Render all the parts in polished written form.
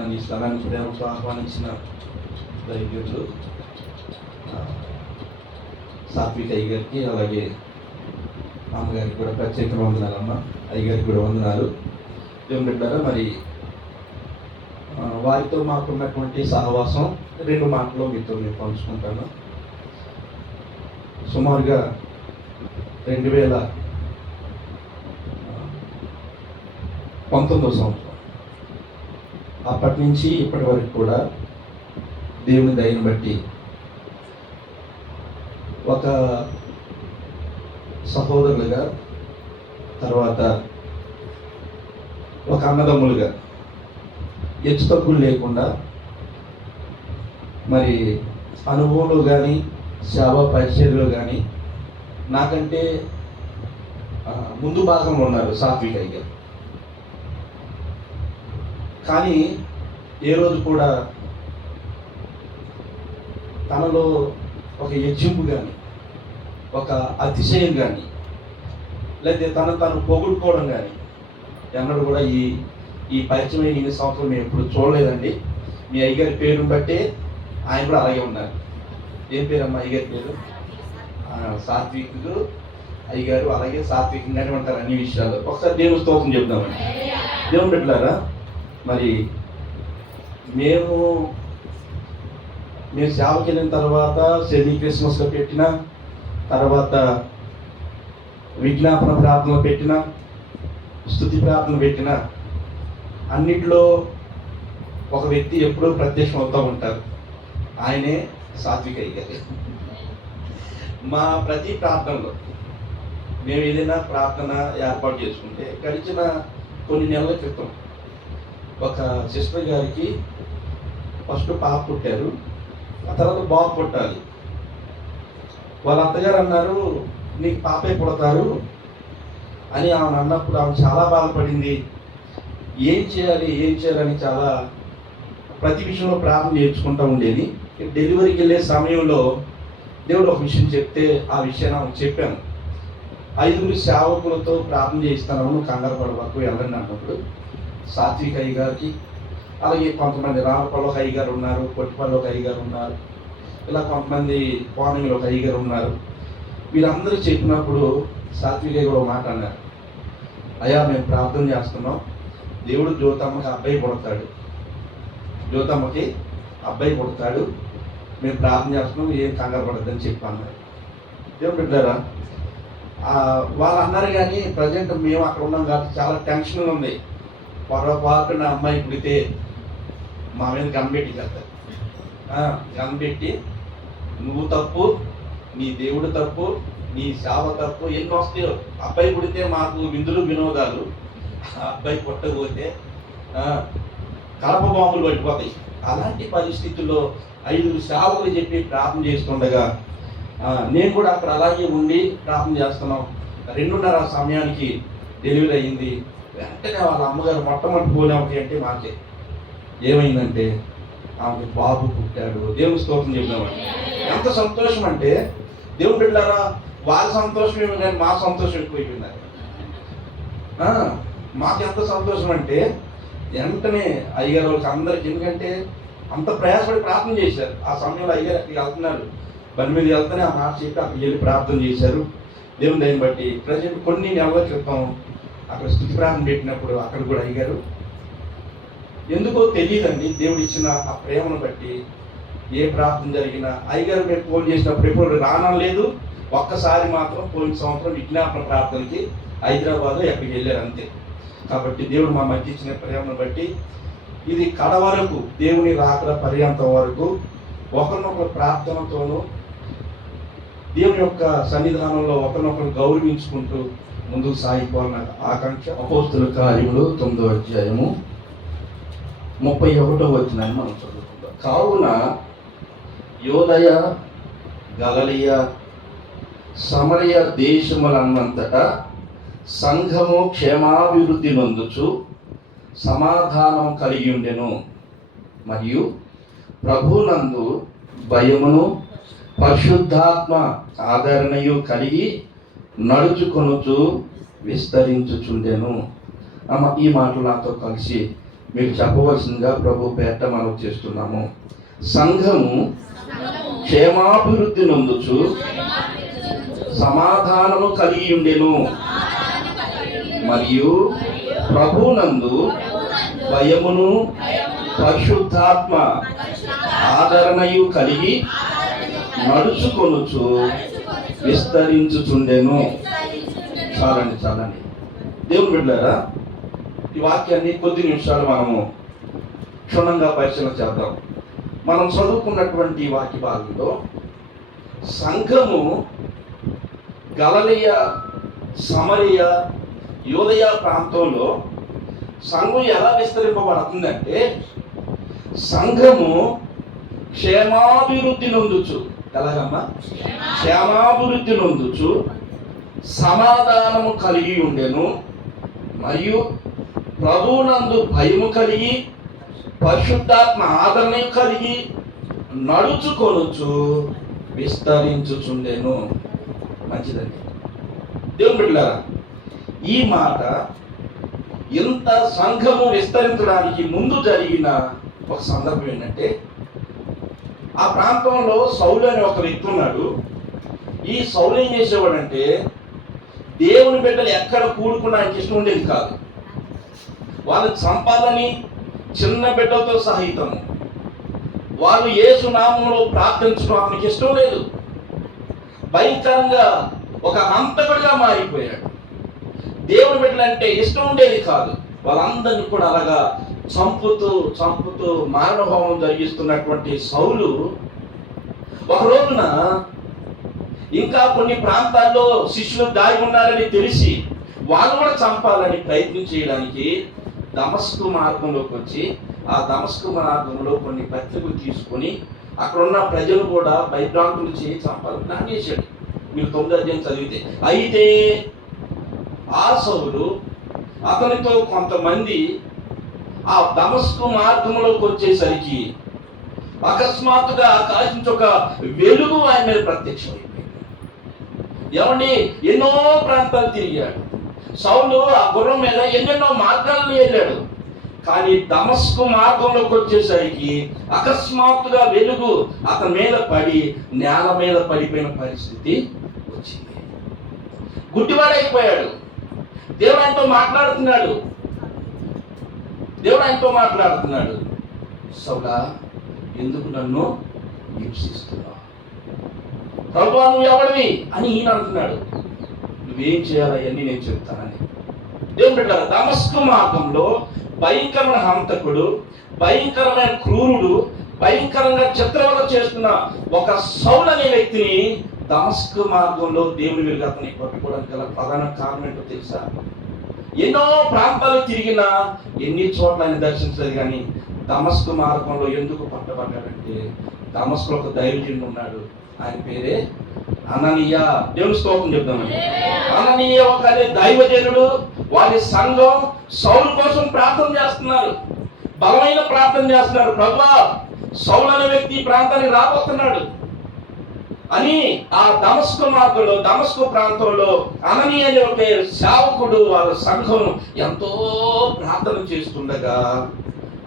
నన్ను ఈ స్థలానికి ప్రేమతో ఆహ్వానించిన దైవజనులు సాత్విక్ అయ్య గారికి, అలాగే అమ్మగారికి కూడా ప్రత్యేక వందనాలు. అమ్మ అయ్యగారికి కూడా వందనాలు. దేవుని బిడ్డారా, మరి వారితో మాకున్నటువంటి సహవాసం 2 మాటలు మీతో నేను పంచుకుంటాను. సుమారుగా 2019 సంవత్సరం అప్పటి నుంచి ఇప్పటి వరకు కూడా దేవుని దయను బట్టి ఒక సహోదరులుగా, తర్వాత ఒక అన్నదమ్ములుగా హెచ్చుతగ్గులు లేకుండా మరి అనుభవంలో కానీ సేవా పరిచర్యలో కానీ నాకంటే ముందు భాగంలో ఉన్నారు సాత్విక్ అయ్య గారు. కానీ ఏ రోజు కూడా తనలో ఒక హెచ్చింపు కానీ, ఒక అతిశయం కానీ, లేదా తను పొగుడుకోవడం కానీ ఎన్నడూ కూడా ఈ పరిచయం ఇన్ని సంవత్సరం మేము ఎప్పుడు చూడలేదండి. మీ అయ్యగారి పేరుని బట్టే ఆయన కూడా అలాగే ఉన్నారు. ఏం పేరమ్మా అయ్యగారి పేరు? సాత్విక్ అయ్యగారు. అలాగే సాత్వికంగానే ఉంటారు అన్ని విషయాల్లో. ఒకసారి దేవుని స్తోత్రం చెప్దామండి. దేవుని బిడ్డలారా, మరి మేము సేవకి వెళ్ళిన తర్వాత సెమీ క్రిస్మస్లో పెట్టిన తర్వాత విజ్ఞాపన ప్రార్థనలు పెట్టిన, స్తుతి ప్రార్థనలు పెట్టిన అన్నిట్లో ఒక వ్యక్తి ఎప్పుడూ ప్రత్యక్షం అవుతూ ఉంటారు. ఆయనే సాత్విక్ అయ్య గారు. మా ప్రతి ప్రార్థనలో మేము ఏదైనా ప్రార్థన ఏర్పాటు చేసుకుంటే గడిచిన కొన్ని నెలల క్రితం ఒక సిస్టర్ గారికి ఫస్ట్ పాప పుట్టారు, ఆ తర్వాత బాబు పుట్టాలి. వాళ్ళ అత్తగారు అన్నారు, నీకు పాపే పుడతారు అని ఆమె అన్నప్పుడు ఆమె చాలా బాధపడింది. ఏం చేయాలని చాలా ప్రతి విషయంలో ప్రార్థన నేర్చుకుంటూ ఉండేది. డెలివరీకి వెళ్ళే సమయంలో దేవుడు ఒక విషయం చెప్తే ఆ విషయాన్ని ఆమె చెప్పాను. 5 సేవకులతో ప్రార్థన చేయిస్తాను, కంగారు పడవకు వెళ్ళండి అన్నప్పుడు సాత్విక్ అయ్య గారికి, అలాగే కొంతమంది రామపల్లి ఒక అయ్య గారు ఉన్నారు, పొట్టిపల్లి ఒక అయ్య గారు ఉన్నారు, ఇలా కొంతమంది కోనంగిలో ఒక అయ్య గారు ఉన్నారు. వీళ్ళందరూ చెప్పినప్పుడు సాత్విక్ అయ్య కూడా మాట అన్నారు, అయ్యా మేము ప్రార్థన చేస్తున్నాం, దేవుడు జ్యోతమ్మకి అబ్బాయి పుడతాడు, మేము ప్రార్థన చేస్తున్నాం, ఏం కంగారు పడద్దని చెప్పి అన్నారు. దేవుడు బిడ్డారా, వాళ్ళు అన్నారు. కానీ ప్రజెంట్ మేము అక్కడ ఉన్నాం కాబట్టి చాలా టెన్షన్ ఉంది. పొరపాటున అమ్మాయి పుడితే మా మీద గన్బెట్టి చేస్తారు. గన్బెట్టి నువ్వు తప్పు, నీ దేవుడు తప్పు, నీ సేవ తప్పు, ఎన్ని వస్తాయో. అబ్బాయి పుడితే మాకు విందులు వినోదాలు, అబ్బాయి పుట్టకపోతే కలప బాంబులు పడిపోతాయి. అలాంటి పరిస్థితుల్లో 5 సేవకులు చెప్పి ప్రార్థన చేస్తుండగా నేను కూడా అక్కడ అలాగే ఉండి ప్రార్థన చేస్తున్నాం. 2:30 సమయానికి డెలివరీ అయ్యింది. వెంటనే వాళ్ళ అమ్మగారు మొట్టమొదటి ఫోన్ అంటే మాకే ఏమైందంటే ఆమె బాబు పుట్టాడు. దేవుని స్తోత్రం చెప్దామండి. ఎంత సంతోషం అంటే, దేవుని బిడ్డలారా, వాళ్ళ సంతోషం ఏమి కానీ మా సంతోషం ఎక్కువైపోయింది. మాకు ఎంత సంతోషం అంటే వెంటనే అయ్యగారు వాళ్ళకి అందరికి, ఎందుకంటే అంత ప్రయాసపడి ప్రార్థన చేశారు. ఆ సమయంలో అయ్యగారు అక్కడికి వెళ్తున్నారు, బండి మీద వెళ్తేనే ఆ మాట చెప్పి అక్కడికి వెళ్ళి ప్రార్థన చేశారు. దేవుని దయని బట్టి ప్రజెంట్ కొన్ని నెలల క్రితం అక్కడ స్తుతి ప్రార్థన పెట్టినప్పుడు అక్కడ కూడా అయ్యగారు ఎందుకో తెలియదండి, దేవుడు ఇచ్చిన ఆ ప్రేమను బట్టి ఏ ప్రార్థన జరిగినా అయ్యగారు మేము ఫోన్ చేసినప్పుడు ఎప్పుడు రానలేదు. ఒక్కసారి మాత్రం పోయిన సంవత్సరం విజ్ఞాపన ప్రార్థనకి హైదరాబాద్ ఎక్కడికి వెళ్ళారు అంతే. కాబట్టి దేవుడు మా మధ్య ఇచ్చిన ప్రేమను బట్టి ఇది కడ వరకు, దేవుని రాకడ పర్యంతం వరకు ఒకరినొకరు ప్రార్థనతోనూ దేవుని యొక్క సన్నిధానంలో ఒకరినొకరు గౌరవించుకుంటూ ముందుకు సాగిపోవాలన్న ఆకాంక్ష. అపోస్తుల కార్యములు 9వ అధ్యాయము 31వ వచనాన్ని మనం చదువుకుందాం. కావున యోదయ, గలిలయ, సమరయ దేశములన్నంతటా సంఘము క్షేమాభివృద్ధి నొందుచు సమాధానం కలిగి ఉండెను. మరియు ప్రభునందు భయమును పరిశుద్ధాత్మ ఆదరణయు కలిగి నడుచుకొనుచు విస్తరించుచుండెను. ఈ మాటలు నాతో కలిసి మీరు చెప్పవలసిందిగా ప్రభు పేట మనం చేస్తున్నాము. సంఘము క్షేమాభివృద్ధి నొందుచు సమాధానము కలిగి ఉండెను, మరియు ప్రభునందు భయమును పరిశుద్ధాత్మ ఆదరణయు కలిగి నడుచుకొనుచు విస్తరించుచుండెను. చాలండి. దేవుని బిడ్డలారా, ఈ వాక్యాన్ని కొద్ది నిమిషాలు మనము క్షుణ్ణంగా పరిశీలన చేద్దాం. మనం చదువుకున్నటువంటి వాక్య భాగంలో సంఘము గలిలయ, సమరయ, యూదయ ప్రాంతంలో సంఘం ఎలా విస్తరింపబడుతుందంటే, సంఘము క్షేమాభివృద్ధి నొందుచు, ఎలాగమ్మా? క్షేమాభివృద్ధి నొందుచు సమాధానము కలిగి ఉండెను, మరియు ప్రభువునందు భయము కలిగి పరిశుద్ధాత్మ ఆదరణ కలిగి నడుచుకొనుచు విస్తరించుచుండెను. మంచిదండి. దేవుని బిడ్డలారా, ఈ మాట ఇంత సంఘము విస్తరించడానికి ముందు జరిగిన ఒక సందర్భం ఏంటంటే, ఆ ప్రాంతంలో సౌలు అనే ఒక వ్యక్తి ఉన్నాడు. ఈ సౌలు ఏం చేసేవాడంటే, దేవుని బిడ్డలు ఎక్కడ కూడుకున్నా ఆయనకి ఇష్టం ఉండేది కాదు. వాళ్ళని చంపాలని చిన్న బిడ్డలతో సహితము వాళ్ళు యేసు నామములో ప్రార్థించడం అతనికి ఇష్టం లేదు. భయంకరంగా ఒక హంతకుడిగా మారిపోయాడు. దేవుని బిడ్డలంటే ఇష్టం ఉండేది కాదు. వాళ్ళందరినీ కూడా అలాగా చంపుతూ మారణహోమం జరిగిస్తున్నటువంటి సౌలు ఒక రోజున ఇంకా కొన్ని ప్రాంతాల్లో శిష్యులు దాగి ఉన్నారని తెలిసి వాళ్ళు కూడా చంపాలని ప్రయత్నం చేయడానికి దమస్కు మార్గంలోకి వచ్చి, ఆ దమస్కు మార్గంలో కొన్ని పత్రికలు తీసుకొని అక్కడ ఉన్న ప్రజలు కూడా భయభ్రాంతులు చేయి చంపాలని ప్లాన్ చేశాడు. మీరు 9వ అధ్యాయం చదివితే. అయితే ఆ సౌలు అతనితో కొంతమంది ఆ దమస్కు మార్గంలోకి వచ్చేసరికి అకస్మాత్తుగా ఆకాశం నుంచి ఒక వెలుగు ఆయన మీద ప్రత్యక్షమైంది. ఏమండి, ఎన్నో ప్రాంతాలు తిరిగాడు సౌలు. ఆ గుర్రం మీద ఎన్నెన్నో మార్గాలను వెళ్ళాడు. కానీ దమస్కు మార్గంలోకి వచ్చేసరికి అకస్మాత్తుగా వెలుగు అతని మీద పడి నేల మీద పడిపోయిన పరిస్థితి వచ్చింది. గుడ్డివాడైపోయాడు. దేవుడు ఆయనతో మాట్లాడుతున్నాడు. సౌలా, ఎందుకు నన్ను హింసిస్తున్నావు? ప్రభువా, నువ్వు ఎవడివి అని ఈయన అంటున్నాడు. నువ్వేం చేయాలి అవన్నీ నేను చెప్తానని. దేవుని బిడ్డలారా, దమస్కు మార్గంలో భయంకరమైన హంతకుడు, భయంకరమైన క్రూరుడు, భయంకరంగా చిత్రవద చేస్తున్న ఒక సౌలు అనే వ్యక్తిని దమస్కు మార్గంలో దేవుని వెలుగు అతన్ని పట్టుకోవడానికి గల ప్రధాన కారణం ఏంటో తెలుసా? ఎన్నో ప్రాంతాలు తిరిగినా ఎన్ని చోట్ల ఆయన దర్శించలేదు. కానీ దమస్కు మార్గంలో ఎందుకు పట్టబడ్డాడంటే, దమస్కులో ఒక దైవజనుడు ఉన్నాడు. ఆయన పేరే అననీయ. దేవుని స్తోత్రం చెప్తామండి. అననీయ ఒక దైవజనుడు. వారి సంఘం సౌలు కోసం ప్రార్థన చేస్తున్నారు, బలమైన ప్రార్థన చేస్తున్నారు. ప్రభువా, సౌలు అనే వ్యక్తి ఈ ప్రాంతానికి రాబోతున్నాడు అని ఆ దమస్కు ప్రాంతంలో అననీయ అనే ఒక సేవకుడు వాళ్ళ సంఘం ఎంతో ప్రార్థన చేస్తుండగా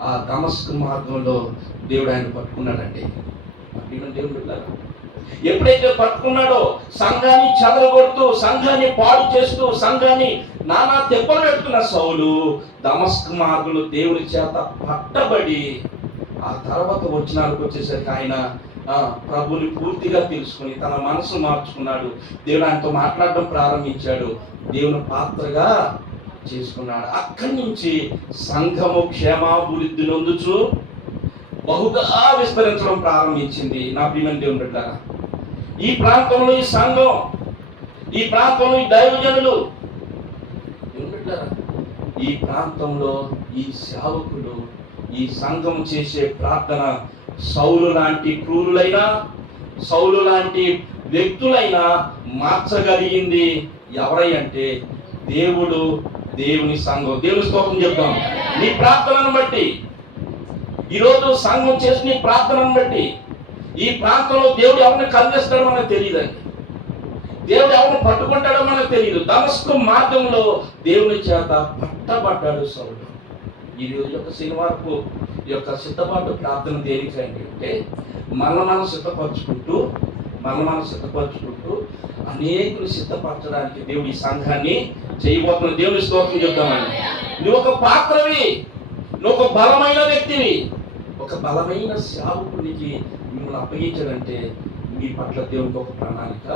ఆ దమస్కు మార్గంలో దేవుడు ఆయన పట్టుకున్నాడండి. దేవుడు ఎప్పుడైతే పట్టుకున్నాడో సంఘాన్ని చెదరగొడుతూ, సంఘాన్ని పాడు చేస్తూ, సంఘాన్ని నానా దెబ్బలు పెడుతున్న సౌలు దమస్కు మార్గంలో దేవుని చేత పట్టబడి ఆ తర్వాత వచనాలకు వచ్చేసరికి ఆయన ప్రభుని పూర్తిగా తెలుసుకుని తన మనసు మార్చుకున్నాడు. దేవుడు ఆయనతో మాట్లాడడం ప్రారంభించాడు. దేవుని పాత్రగా చేసుకున్నాడు. అక్కడి నుంచి సంఘము క్షేమాభివృద్ధి నొందుచు బహుగా విస్తరించడం ప్రారంభించింది. నా ప్రియమైన దేవుని బిడ్డలారా, ఈ ప్రాంతంలో ఈ సంఘం, ఈ ప్రాంతంలో ఈ దైవజనులు, ఈ ప్రాంతంలో ఈ సేవకులు, ఈ సంఘం చేసే ప్రార్థన సౌలు లాంటి క్రూరులైనా, సౌలు లాంటి వ్యక్తులైనా మార్చగలిగింది ఎవరై అంటే దేవుని సంఘం. దేవుని స్తోత్రం చెప్తాం. నీ ప్రార్థనను బట్టి, ఈరోజు సంఘం చేసిన నీ ప్రార్థనను బట్టి ఈ ప్రాంతంలో దేవుడు ఎవరిని కదిలిస్తాడో మనకు తెలియదండి. దేవుడు ఎవరిని పట్టుకుంటాడో మనకు తెలియదు. దమస్కు మార్గంలో దేవుని చేత పట్టబడ్డాడు సౌలు. ఈ రోజు యొక్క శనివారపు ఈ యొక్క సిద్ధపాటు ప్రార్థన దేనికంటే అంటే మనం సిద్ధపరచుకుంటూ అనేకులు సిద్ధపరచడానికి దేవుడి ఈ సంఘాన్ని చేయబోతున్న దేవుని స్తోత్రం చెప్తామని. నువ్వు ఒక పాత్రవి, నువ్వు ఒక బలమైన వ్యక్తివి, ఒక బలమైన సేవకునికి మిమ్మల్ని అప్పగించాలంటే మీ పట్ల దేవునికి ఒక ప్రణాళిక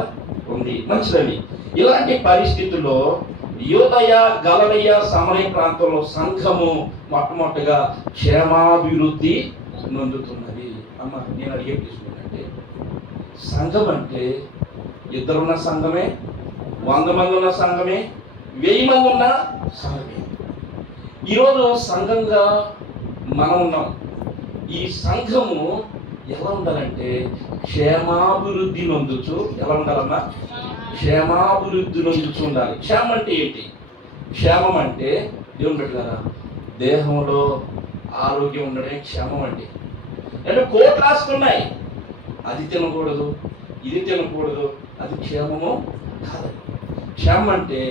ఉంది, మంచిదని. ఇలాంటి పరిస్థితుల్లో యోదయ గలలయ సమరయ ప్రాంతంలో సంఘము మొట్టమొదటిగా క్షేమాభివృద్ధి నొందుతున్నది. అమ్మ, నేను అడిగే ప్రశ్న అంటే సంఘం అంటే ఇద్దరున్న సంఘమే, 100 మంది ఉన్న సంఘమే, 1000 మంది ఉన్న సంఘమే. ఈరోజు సంఘంగా మనం ఉన్నాం. ఈ సంఘము ఎలా ఉండాలంటే క్షేమాభివృద్ధి నొందుచు, ఎలా ఉండాలన్నా క్షేమాభివృద్ధి నొందుచు ఉండాలి. క్షేమం అంటే ఏంటి? క్షేమం అంటే దేవుని పెట్టారా దేహంలో ఆరోగ్యం ఉండడమే క్షేమం అంటే. అంటే కోట్లు రాసుకున్నాయి, అది తినకూడదు, ఇది తినకూడదు, అది క్షేమము కాదు. క్షేమం అంటే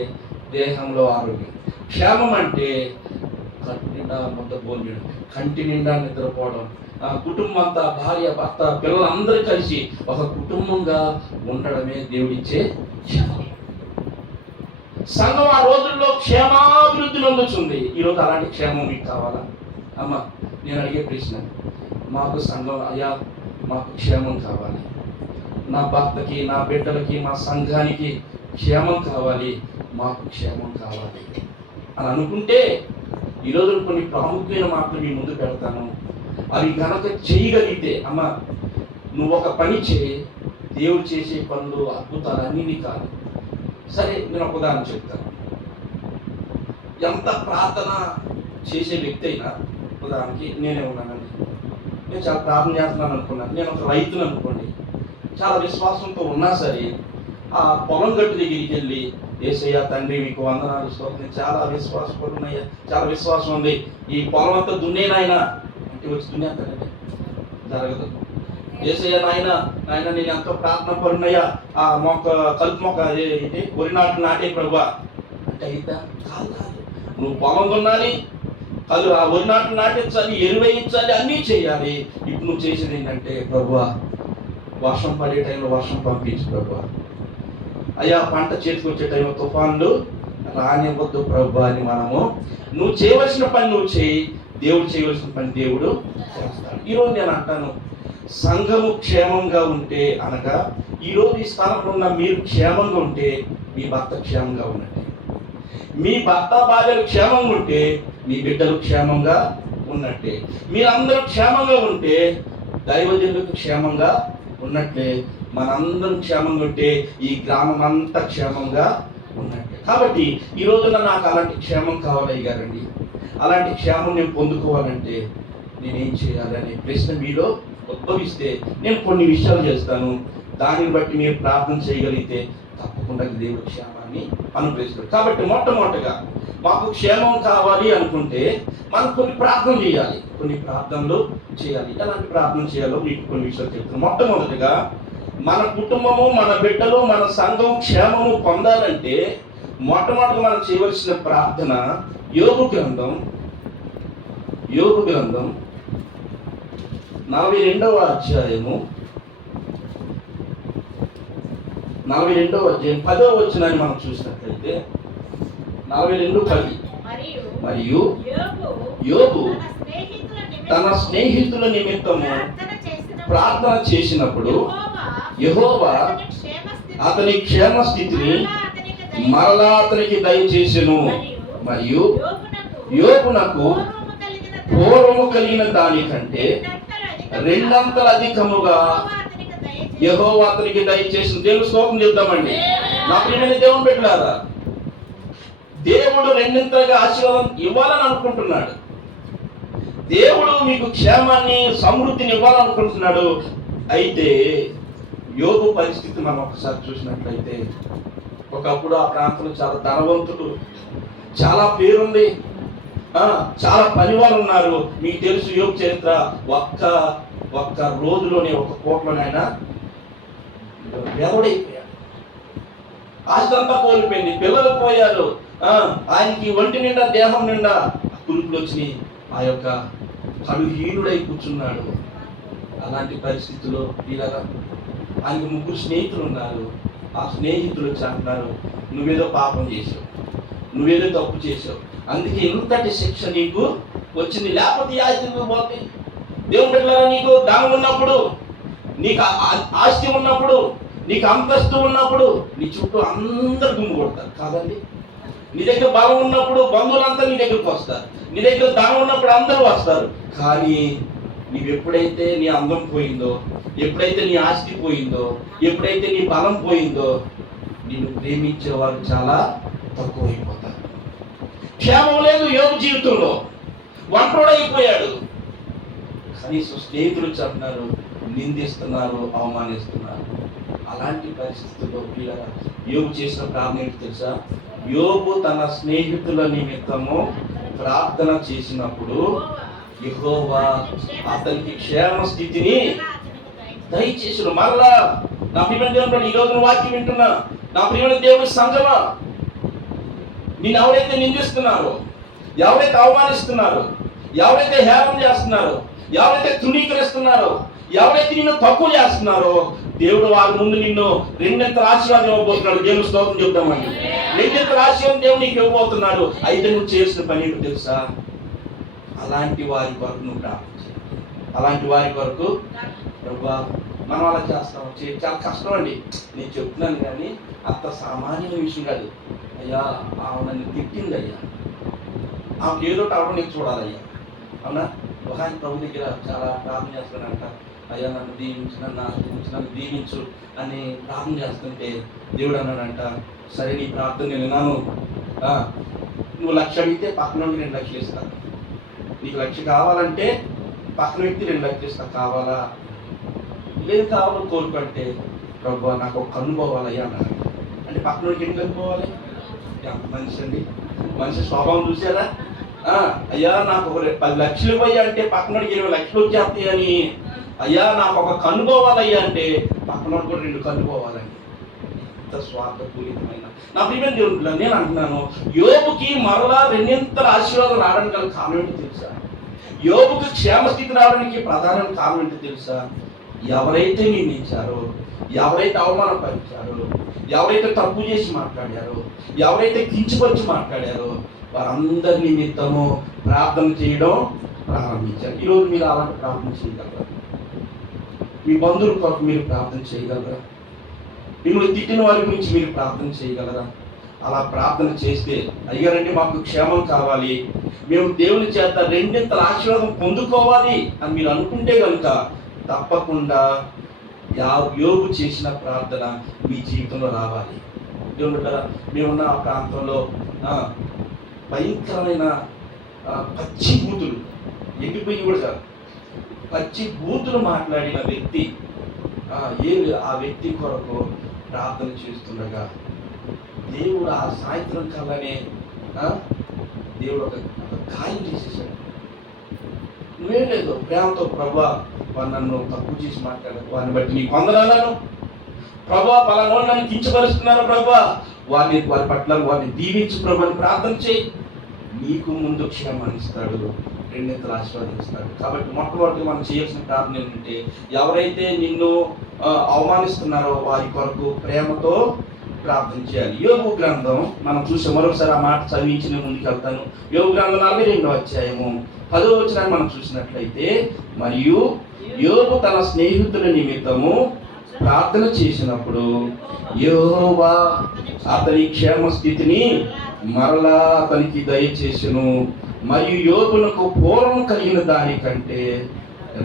దేహంలో ఆరోగ్యం. క్షేమం అంటే కట్టు నిండా ముద్ద భోజనం, కంటి నిండా నిద్రపోవడం, కుటుంబం అంతా భార్య భర్త పిల్లలందరూ కలిసి ఒక కుటుంబంగా ఉండడమే దేవుడిచ్చే క్షేమం. సంఘం ఆ రోజుల్లో క్షేమాభివృద్ధి నొందుతుంది. ఈరోజు అలాంటి క్షేమం మీకు కావాలా? అమ్మ, నేను అడిగే ప్రశ్న, మాకు సంఘం అయ్యా మాకు క్షేమం కావాలి, నా భర్తకి, నా బిడ్డలకి, మా సంఘానికి క్షేమం కావాలి, మాకు క్షేమం కావాలి అని అనుకుంటే ఈరోజు కొన్ని ప్రాముఖ్యమైన మాటలు మీ ముందు పెడతాను. అవి కనుక చేయగలిగితే, అమ్మ నువ్వు ఒక పని చేయి, దేవుడు చేసే పనులు అద్భుతాలు అన్నీ కాదు. సరే, నేను ఒక ఉదాహరణ చెప్తాను. ఎంత ప్రార్థన చేసే వ్యక్తి అయినా, ఉదాహరణకి నేనే ఉన్నానండి, నేను చాలా ప్రార్థన చేస్తున్నాను అనుకున్నాను. నేను ఒక రైతును అనుకోండి, చాలా విశ్వాసంతో ఉన్నా సరే ఆ పొలం గట్టు దగ్గరికి వెళ్ళి యేసయ్య తండ్రి మీకు వందనాలు స్తోత్రం, చాలా విశ్వాసపడున్నాయ్యా, చాలా విశ్వాసం ఉంది, ఈ పొలం అంతా దున్నేనాయన అంటే వచ్చి దున్నేస్తానండి, జరగదు. యేసయ్య నాయన నేను ఎంతో ప్రార్థన పడున్నాయ్యా, ఆ మొక్క కలుపు మొక్క ఏంటి వరి నాటే ప్రభువా అంటే అయిద్దా? కాదు. నువ్వు పొలం దున్నాలి, ఆ వరి నాటించాలి, ఎరువేయించాలి, అన్నీ చేయాలి. ఇప్పుడు నువ్వు చేసేది ఏంటంటే ప్రభువా వర్షం పడే టైంలో వర్షం పంపించు ప్రభువా, అయ్యా పంట చేతికి వచ్చే టైంలో తుఫాన్లు రానివ్వద్దు ప్రభు అని నువ్వు చేయవలసిన పని నువ్వు చేయి, దేవుడు చేయవలసిన పని దేవుడు చేస్తాడు. ఈరోజు నేను అంటాను, సంఘము క్షేమంగా ఉంటే అనగా ఈరోజు ఈ స్థానంలో ఉన్న మీరు క్షేమంగా ఉంటే మీ భర్త క్షేమంగా ఉన్నట్టే, మీ భర్త భార్యలు క్షేమంగా ఉంటే మీ బిడ్డలు క్షేమంగా ఉన్నట్టే, మీరందరూ క్షేమంగా ఉంటే దైవజనులకు క్షేమంగా ఉన్నట్లే, మనందరం క్షేమంగా ఉంటే ఈ గ్రామం అంతా క్షేమంగా ఉన్నట్టే. కాబట్టి ఈ రోజున నాకు అలాంటి క్షేమం కావాలి గారండి, అలాంటి క్షేమం నేను పొందుకోవాలంటే నేనేం చేయాలి అనే ప్రశ్న మీలో ఉద్భవిస్తే నేను కొన్ని విషయాలు చేస్తాను. దానిని బట్టి మీరు ప్రార్థన చేయగలిగితే తప్పకుండా దేవుడు క్షేమాన్ని అనుగ్రహిస్తాడు. కాబట్టి మొట్టమొదటిగా మాకు క్షేమం కావాలి అనుకుంటే మనం కొన్ని ప్రార్థనలు చేయాలి, కొన్ని ప్రార్థనలు చేయాలి. ఎలాంటి ప్రార్థన చేయాలో మీకు కొన్ని విషయాలు చెప్తాను. మొట్టమొదటిగా మన కుటుంబము, మన బిడ్డలు, మన సంఘం క్షేమము పొందాలంటే మొట్టమొదటి మనం చేయవలసిన ప్రార్థన యోబు గ్రంథం 42వ అధ్యాయము 10వ వచనాన్ని మనం చూసినట్లయితే 42:10 మరియు యోబు తన స్నేహితుల నిమిత్తము ప్రార్థన చేసినప్పుడు యెహోవా అతని క్షేమ స్థితిని మరలా అతనికి దయచేసెను, మరియు యోబునకు పూర్వము కలిగిన దానికంటే 2 అంతలు అధికముగా యెహోవా అతనికి దయచేసిన. దేవుని స్తోత్రం చెప్తామండి. నా ప్రియమైన దేవుని బిడ్డలారా, దేవుడు 2 అంతలుగా ఆశీర్వాదం ఇవ్వాలని అనుకుంటున్నాడు. దేవుడు మీకు క్షేమాన్ని, సమృద్ధిని ఇవ్వాలనుకుంటున్నాడు. అయితే యోబు పరిస్థితి మనం ఒకసారి చూసినట్లయితే, ఒకప్పుడు ఆ ప్రాంతంలో చాలా ధనవంతుడు, చాలా పేరుంది, చాలా పని వాళ్ళు ఉన్నారు. మీకు తెలుసు యోబు చరిత్ర. ఒక్క రోజులోనే 1 కోట్లోనే ఆయన వ్యవడైపోయాడు, ఆస్తంతా కోల్పోయింది, పిల్లలు పోయారు, ఆయనకి ఒంటి నిండా దేహం నిండా కురుపులు వచ్చినాయి, ఆ యొక్క కడుహీనుడై కూర్చున్నాడు. అలాంటి పరిస్థితుల్లో ఇలాగా ఆయనకు 3 స్నేహితులు ఉన్నారు. ఆ స్నేహితులు వచ్చి అంటున్నారు, నువ్వేదో పాపం చేసావు, నువ్వేదో తప్పు చేసావు, అందుకే ఇంతటి శిక్ష నీకు వచ్చింది, లేకపోతే ఆస్తి పోతే. దేవుని బిడ్డలారా, నీకు ధనం ఉన్నప్పుడు, నీకు ఆస్తి ఉన్నప్పుడు, నీకు అంతస్తు ఉన్నప్పుడు నీ చుట్టూ అందరు దుమ్ము కొడతారు కాదండి. నీ దగ్గర బలం ఉన్నప్పుడు బంధువులంతా నీ దగ్గరకు వస్తారు, నీ దగ్గర ధనం ఉన్నప్పుడు అందరూ వస్తారు. కానీ నీవెప్పుడైతే నీ అందం పోయిందో, ఎప్పుడైతే నీ ఆస్తి పోయిందో, ఎప్పుడైతే నీ బలం పోయిందో, నిన్ను ప్రేమించేవారు చాలా తక్కువైపోతారు. క్షేమం లేదు యోబు జీవితంలో, ఒంటరిడైపోయాడు. కనీసం స్నేహితులు చెప్తున్నారు, నిందిస్తున్నారు, అవమానిస్తున్నారు. అలాంటి పరిస్థితుల్లో పిల్లగా యోబు చేసిన ప్రార్థన ఏంటి తెలుసా? యోబు తన స్నేహితుల నిమిత్తము ప్రార్థన చేసినప్పుడు యెహోవా అతనికి క్షేమ స్థితిని దయచేసిన. మరలా నా ప్రియమైన దేవుడు, ఈ రోజున వాక్యం వింటున్నా నా ప్రియమైన దేవుని సంఘమా, నేను ఎవరైతే నిందిస్తున్నారో, ఎవరైతే అవమానిస్తున్నారో, ఎవరైతే హేళన చేస్తున్నారో, ఎవరైతే తృణీకరిస్తున్నారో, ఎవరైతే నిన్ను తక్కువ చేస్తున్నారో, దేవుడు వారి ముందు నిన్ను రెండింతల ఆశీర్వాదం ఇవ్వబోతున్నాడు. దేవుని స్తోత్రం చెప్తామండి. రెండింతల ఆశీర్వాదం దేవుడు నీకు ఇవ్వబోతున్నాడు. అయితే నువ్వు చేసిన పని ఏంటో తెలుసా? అలాంటి వారి కొరకు నువ్వు ప్రార్థించాలి. అలాంటి వారి కొరకు ప్రభువా, మనం అలా చేస్తాం, చాలా కష్టం అండి. నేను చెప్తున్నాను కానీ అంత సామాన్యమైన విషయం కాదు. అయ్యా ఆమె నన్ను తిట్టింది, అయ్యా ఆమెకు ఏదో అవడం నేను చూడాలయ్యా, అవునా? ఒక ఆయన ప్రభు దగ్గర చాలా ప్రార్థన చేస్తానంట, అయ్యా నన్ను దీవించు, నన్ను ఆశ్రయించు, నన్ను దీవించు అని ప్రార్థన చేస్తుంటే దేవుడు అన్నాడంట, సరే నీ ప్రార్థన నేను విన్నాను, నువ్వు 1,00,000 అడిగితే పక్కన 2,00,000 ఇస్తాను. నీకు 1,00,000 కావాలంటే పక్కన వ్యక్తి 2,00,000 ఇస్తా, కావాలా? లేదు కావాలని కోరుకుంటే ప్రభు నాకు ఒక కన్ను పోవాలయ్యా అన్నాడు. అంటే పక్కన వాడికి ఎన్ని కన్ను పోవాలి? ఎంత మనిషి అండి, మనిషి స్వభావం చూసారా? అయ్యా నాకు ఒక 10 లక్షలు పోయా అంటే పక్కనోడికి 20 లక్షలు వచ్చేస్తాయి అని, అయ్యా నాకు ఒక కన్ను పోవాలయ్యా అంటే పక్కనోడికి కూడా 2 కన్ను పోవాలని. ఎంత స్వార్థపూరితమైన నా ప్రియమైన దేవుడు, నేను అంటున్నాను, యోబుకి మరలా 2 ఆశీర్వాదం రావడానికి గల కారణం ఏంటో తెలుసా? యోబుకి క్షేమస్థితి రావడానికి ప్రధాన కారణం ఏంటో తెలుసా? ఎవరైతే నిందించారో, ఎవరైతే అవమానపరిచారో, ఎవరైతే తప్పు చేసి మాట్లాడారో, ఎవరైతే కించపరిచి మాట్లాడారో, వారందరి నిమిత్తము ప్రార్థన చేయడం ప్రారంభించారు. ఈరోజు మీరు అలాంటి ప్రార్థన చేయగలరా? మీ బంధువుల కొరకు మీరు ప్రార్థన చేయగలరా? మిమ్మల్ని తిట్టిన వారి గురించి మీరు ప్రార్థన చేయగలరా? అలా ప్రార్థన చేస్తే, అయ్యారండి మాకు క్షేమం కావాలి, మేము దేవుని చేత 2 ఆశీర్వాదం పొందుకోవాలి అని మీరు అనుకుంటే కనుక తప్పకుండా యోబు చేసిన ప్రార్థన మీ జీవితంలో రావాలి. దేవుని బిడ్డలారా, మేమున్న ఆ ప్రాంతంలో భయంకరమైన పచ్చి బూతులు, ఎండిపోయి కూడా కాదు, పచ్చి బూతులు మాట్లాడిన వ్యక్తి ఆ వ్యక్తి కొరకు ప్రార్థన చేస్తుండగా దేవుడు ఆ సాయంత్రం కల్లానే దేవుడు ఒక గాయం చేసేసాడు. నువ్వేం లేదు, ప్రేమతో ప్రభువా వారు నన్ను తప్పు చేసి మాట్లాడారు, వారిని బట్టి నీ వందనాలను ప్రభువా, పలానా నన్ను కించపరుస్తున్నారు ప్రభువా, వారి పట్ల వారిని దీవించు ప్రభు అని ప్రార్థన చేయి. నీకు ముందు క్షేమాన్ని ఇస్తాడు, 2 ఆశీర్వాదిస్తాడు. కాబట్టి మొట్టమొదటి మనం చేయాల్సిన ప్రార్థన ఏంటంటే, ఎవరైతే నిన్ను అవమానిస్తున్నారో వారి కొరకు ప్రేమతో ప్రార్థన చేయాలి. యోబు గ్రంథం మనం చూసే మరొకసారి ఆ మాట చదివించి నేను ముందుకు వెళ్తాను. యోబు గ్రంథం 42వ అధ్యాయము 10వ వచనాన్ని మనం చూసినట్లయితే, మరియు యోబు తన స్నేహితుల నిమిత్తము ప్రార్థన చేసినప్పుడు యెహోవా అతని క్షేమ స్థితిని మరలా అతనికి దయచేసెను, మరియు యోబునకు పూర్వం కలిగిన దానికంటే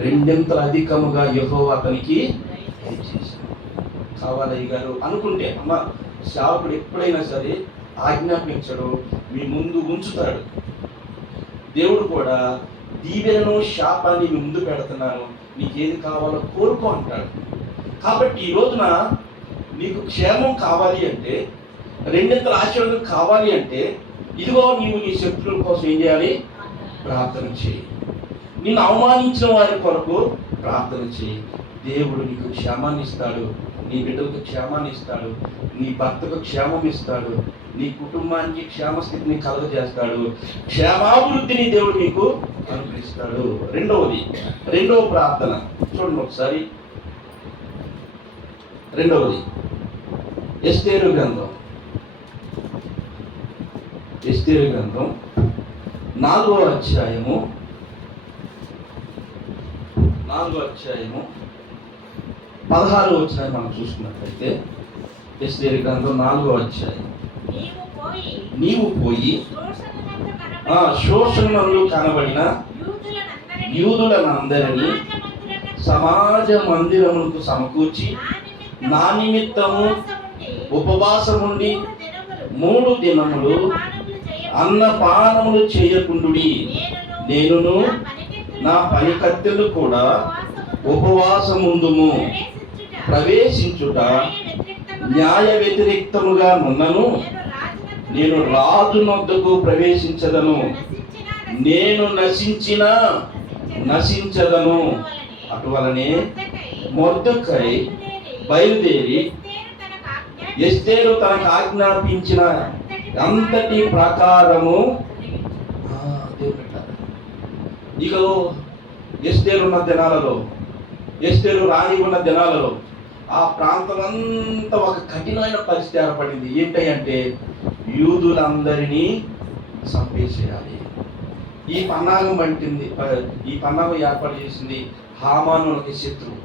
2 అధికముగా యెహోవా అతనికి దయచేసెను. కావాలయ్య గారు అనుకుంటే, అమ్మ సేవకుడు ఎప్పుడైనా సరే ఆజ్ఞాపించడు, మీ ముందు ఉంచుతాడు. దేవుడు కూడా దీవెనను శాపాన్ని మీ ముందు పెడుతున్నాను, నీకేది కావాలో కోరుకో అంటాడు. కాబట్టి ఈ రోజున నీకు క్షేమం కావాలి అంటే, 2 ఆశీర్వాదం కావాలి అంటే, ఇదిగో నీవు నీ శత్రువుల కోసం ఏం చేయాలి? ప్రార్థన చేయి. నిన్ను అవమానించిన వారి కొరకు ప్రార్థన చేయి. దేవుడు నీకు క్షేమాన్ని ఇస్తాడు, నీ బిడ్డలకు క్షేమాన్ని ఇస్తాడు, నీ భర్తకు క్షేమం ఇస్తాడు, నీ కుటుంబానికి క్షేమస్థితిని కలుగజేస్తాడు, క్షేమాభివృద్ధిని దేవుడు నీకు అనుగ్రహిస్తాడు. రెండవ ప్రార్థన చూడండి ఒకసారి. రెండవది ఎస్తేరు గ్రంథం 4వ అధ్యాయము 16వ వచనాన్ని మనం చూసుకున్నట్లయితే, ఎస్తేరు గ్రంథం 4వ అధ్యాయం. నీవు పోయి శోషణలు కనబడిన యూదులనందరినీ సమాజ మందిరములకు సమకూర్చి నా నిమిత్తము ఉపవాసముండి 3 దినములు అన్నపానములు చేయకుండుడి. నేనును నా పనికత్తెలు కూడా ఉపవాసముందుము. ప్రవేశించుట న్యాయ వ్యతిరేక్తముగా నున్నను నేను రాజు నొద్దకు ప్రవేశించదను. నేను నశించదను. అటువలనే మొర్దెకై బయలుదేరి ఎస్తేరు తనకు ఆజ్ఞాపించిన అంతటి ప్రకారము ఇక ఎస్తేరు ఉన్న దినాలలో, ఎస్తేరు రాణి ఉన్న దినాలలో ఆ ప్రాంతం అంతా ఒక కఠినమైన పరిస్థితి ఏర్పడింది. ఏంటంటే యూదులందరినీ చంపేసేయాలి. ఈ పన్నాగం ఏర్పాటు చేసింది హామానులకి శత్రువు.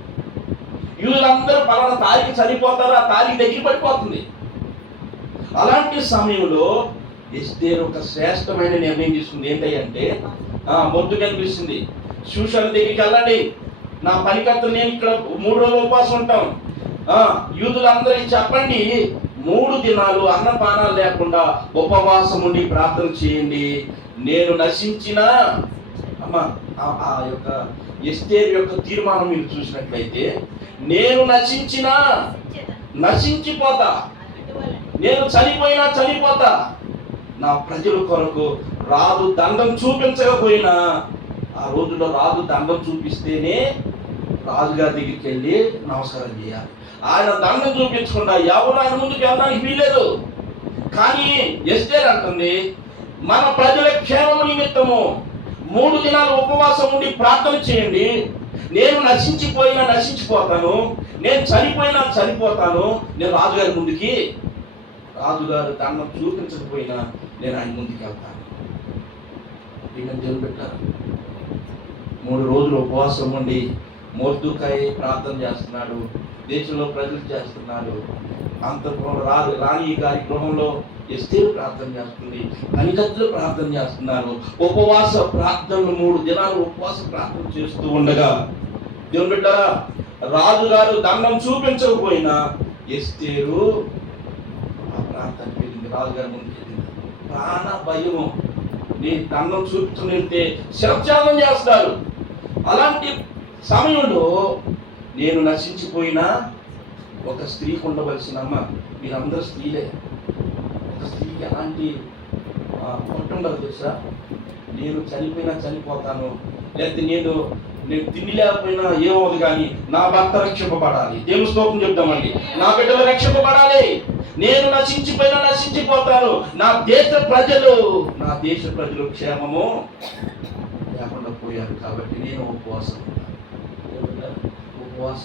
యూదులందరూ పలానా తారీఖు చనిపోతారు, ఆ తారీఖు దగ్గర పడిపోతుంది. అలాంటి సమయంలో ఎస్తేరు ఒక శ్రేష్టమైన నిర్ణయం తీసుకుంది. ఏంటంటే మొద్దు కనిపిస్తుంది, శూషణ దగ్గరికి వెళ్ళండి, నా పనికర్తలు నేను ఇక్కడ 3 రోజులు ఉపవాసం ఉంటాం, యూదులందరికీ చెప్పండి 3 దినాలు అన్నపానాలు లేకుండా ఉపవాసం ఉండి ప్రార్థన చేయండి. నేను నశించిన ఆ యొక్క ఎస్తేరు యొక్క తీర్మానం మీరు చూసినట్లయితే, నేను నశించిపోతా, నేను చనిపోతా, నా ప్రజల కొరకు రాజు దండం చూపించకపోయినా, ఆ రోజుల్లో రాజు దండం చూపిస్తేనే రాజుగారి దగ్గరికి వెళ్ళి నమస్కారం చేయాలి. ఆయన దండం చూపించకుండా ఎవరు ఆయన ముందుకు వెళ్ళడానికి వీలేదు. కానీ ఎస్తేరు అంటుంది, మన ప్రజల క్షేమము నిమిత్తము 3 దినాలు ఉపవాసం ఉండి ప్రార్థన చేయండి. నేను నశించిపోతాను, నేను చనిపోతాను. నేను రాజుగారి ముందుకి, రాజుగారు దండం చూపించకపోయినా నేను ఆయన ముందుకు వెళ్తాను. దేవుని పెట్టారు. 3 రోజులు ఉపవాసం ఉండి మొర్దెకై ప్రార్థన చేస్తున్నాడు, దేశంలో ప్రజలు చేస్తున్నారు, అంతఃపురంలో రాణి గారి గృహంలో ఎస్తేరు ప్రార్థన చేస్తుంది, పనికత్తులు ప్రార్థన చేస్తున్నారు. ఉపవాస ప్రార్థనలు 3 దినాలు ఉపవాస ప్రార్థన చేస్తూ ఉండగా, దేవుని బిడ్డలారా, రాజుగారు దండం చూపించకపోయినా ఎస్తేరు ఆ ప్రార్థనకి వెళ్ళింది, రాజుగారి ముందుకు వెళ్ళింది. ప్రాణ భయము, నీ దండం చూపించనిస్తే శిరఛేదనం చేస్తారు. అలాంటి సమయంలో నేను నశించిపోయినా ఒక స్త్రీకి ఉండవలసిన మీరందరూ స్త్రీలే. ఒక స్త్రీకి ఎలాంటి ఉండదు తెలుసా? నేను చనిపోతాను, లేకపోతే నేను తిండి లేకపోయినా ఏమవుతుంది, కానీ నా భర్త రక్షింపబడాలి. దేవుని స్తోత్రం చెప్తామండి. నా బిడ్డలు రక్షింపబడాలి. నేను నశించిపోతాను. నా దేశ ప్రజలు క్షేమము లేకుండా పోయారు. కాబట్టి నేను ఉపవాసం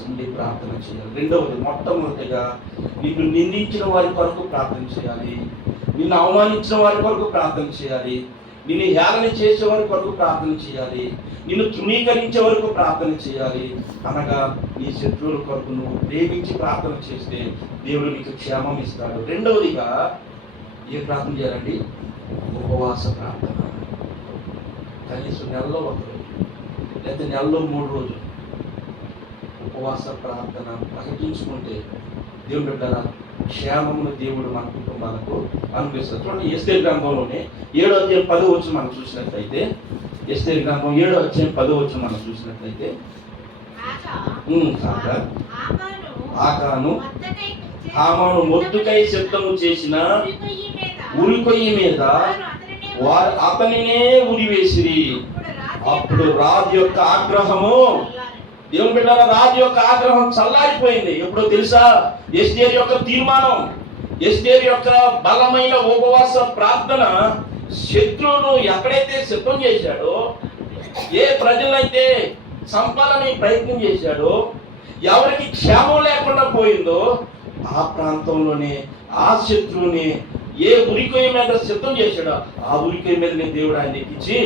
ఉండి ప్రార్థన చేయాలి. రెండవది, మొట్టమొదటిగా నిన్ను నిందించిన వారి కొరకు ప్రార్థన చేయాలి, నిన్ను అవమానించిన వారి కొరకు ప్రార్థన చేయాలి, నిన్ను హేళన చేసే వారి కొరకు ప్రార్థన చేయాలి, నిన్ను తృణీకరించే వరకు ప్రార్థన చేయాలి. అనగా నీ శత్రువుల కొరకు నువ్వు ప్రేమించి ప్రార్థన చేస్తే దేవుడు నీకు క్షేమం ఇస్తాడు. రెండవదిగా ఏ ప్రార్థన చేయాలండి? ఉపవాస ప్రార్థన. కనీసం నెలలో 1 రోజు, లేకపోతే నెలలో 3 రోజులు ఉపవాస ప్రార్థన ప్రకటించుకుంటే దేవుడు బిడ్డల క్షేమమును దేవుడు మన కుటుంబాలకు అనుగ్రహిస్తాడు. చూడండి, ఎస్తేరు గ్రంథంలోనే 7వ అధ్యాయం 10వ వచనం మనం చూసినట్లయితే, ఎస్తేరు గ్రంథం 7వ అధ్యాయం 10వ వచనం మనం చూసినట్లయితే, ఆకాను హామాను మొర్దెకై శబ్దము చేసిన ఉరికొయ్యి మీద వారు అతనినే ఉరివేసిరి. అప్పుడు రాజు యొక్క ఆగ్రహము, దేవుని బిడ్డల రాజు యొక్క ఆగ్రహం చల్లారిపోయింది. ఎప్పుడో తెలుసా? ఎస్తేరు యొక్క తీర్మానం, ఎస్తేరు యొక్క బలమైన ఉపవాస ప్రార్థన శత్రువును ఎక్కడైతే సిద్ధం చేశాడో, ఏ ప్రజలైతే చంపాలని ప్రయత్నం చేశాడో, ఎవరికి క్షేమం లేకుండా పోయిందో ఆ ప్రాంతంలోనే ఆ శత్రువుని ఏ ఉరికొయ్య మీద సిద్ధం చేశాడో ఆ ఉరికొయ్య మీదనే దేవుడు ఆయన ఎక్కించి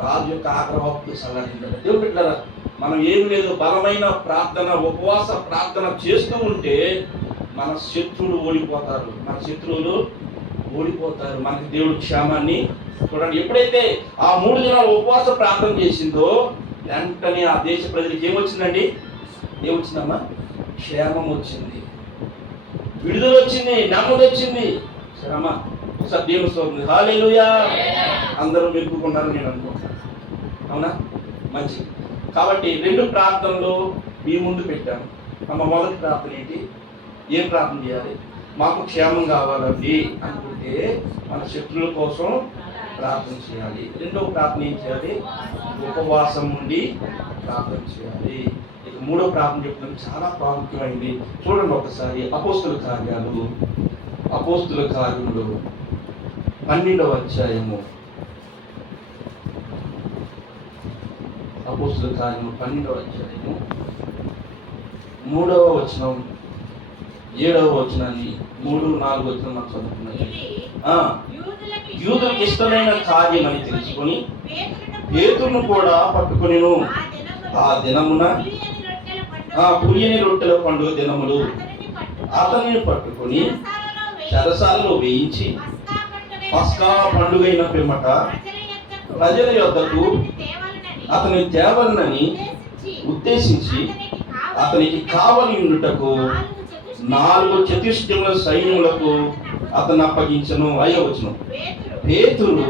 రాజు యొక్క ఆగ్రహం సల్లారించాడు. దేవుడు బిడ్డలారా, మనం ఏమి లేదు, బలమైన ప్రార్థన ఉపవాస ప్రార్థన చేస్తూ ఉంటే మన శత్రువులు ఓడిపోతారు, మన శత్రువులు ఓడిపోతారు. మనకి దేవుడు క్షేమాన్ని చూడండి. ఎప్పుడైతే ఆ 3 దినాలు ఉపవాస ప్రార్థన చేసిందో వెంటనే ఆ దేశ ప్రజలకు ఏమొచ్చిందండి? ఏమొచ్చిందమ్మా? క్షేమం వచ్చింది, విడుదల వచ్చింది, నెమ్మది వచ్చింది. సరేమ్మా, ఒకసారి దేవుని స్తోత్రం, హల్లెలూయా. అందరూ మెప్పుకున్నారు నేను అనుకుంటాను, అవునా? మంచిది. కాబట్టి 2 ప్రార్థనలు మీ ముందు పెట్టాను. అమ్మ, మొదటి ప్రార్థన ఏంటి? ఏం ప్రార్థన చేయాలి? మాకు క్షేమం కావాలండి అనుకుంటే మన శత్రువుల కోసం ప్రార్థన చేయాలి. రెండవ ప్రార్థన ఏం చేయాలి? ఉపవాసం ఉండి ప్రార్థన చేయాలి. ఇక మూడో ప్రార్థన చెప్తాను, చాలా ప్రాముఖ్యమైంది. చూడండి ఒకసారి అపోస్తుల కార్యాలు, అపోస్తుల కార్యములు 12వ అధ్యాయము, అపోస్తుల కార్యము 12వ అధ్యాయము 3వ వచనం, 7వ వచనాన్ని, 3, 4 వచనం మనం చదువుకున్నాయి. యూదులకు ఇష్టమైన కార్యం అని తెలుసుకొని పేతురును కూడా పట్టుకొనిను. ఆ దినమున పులియని రొట్టెల పండుగ దినములు అతనిని పట్టుకొని చెరసాలలో వేయించి పస్కా పండుగైన పిమ్మట ప్రజల యొద్దకు అతని తేవలనని ఉద్దేశించి అతనికి కావలి ఉండుటకు 4 చతుష్టముల సైన్యములకు అతను అప్పగించను. 5వ వచనం, పేతురు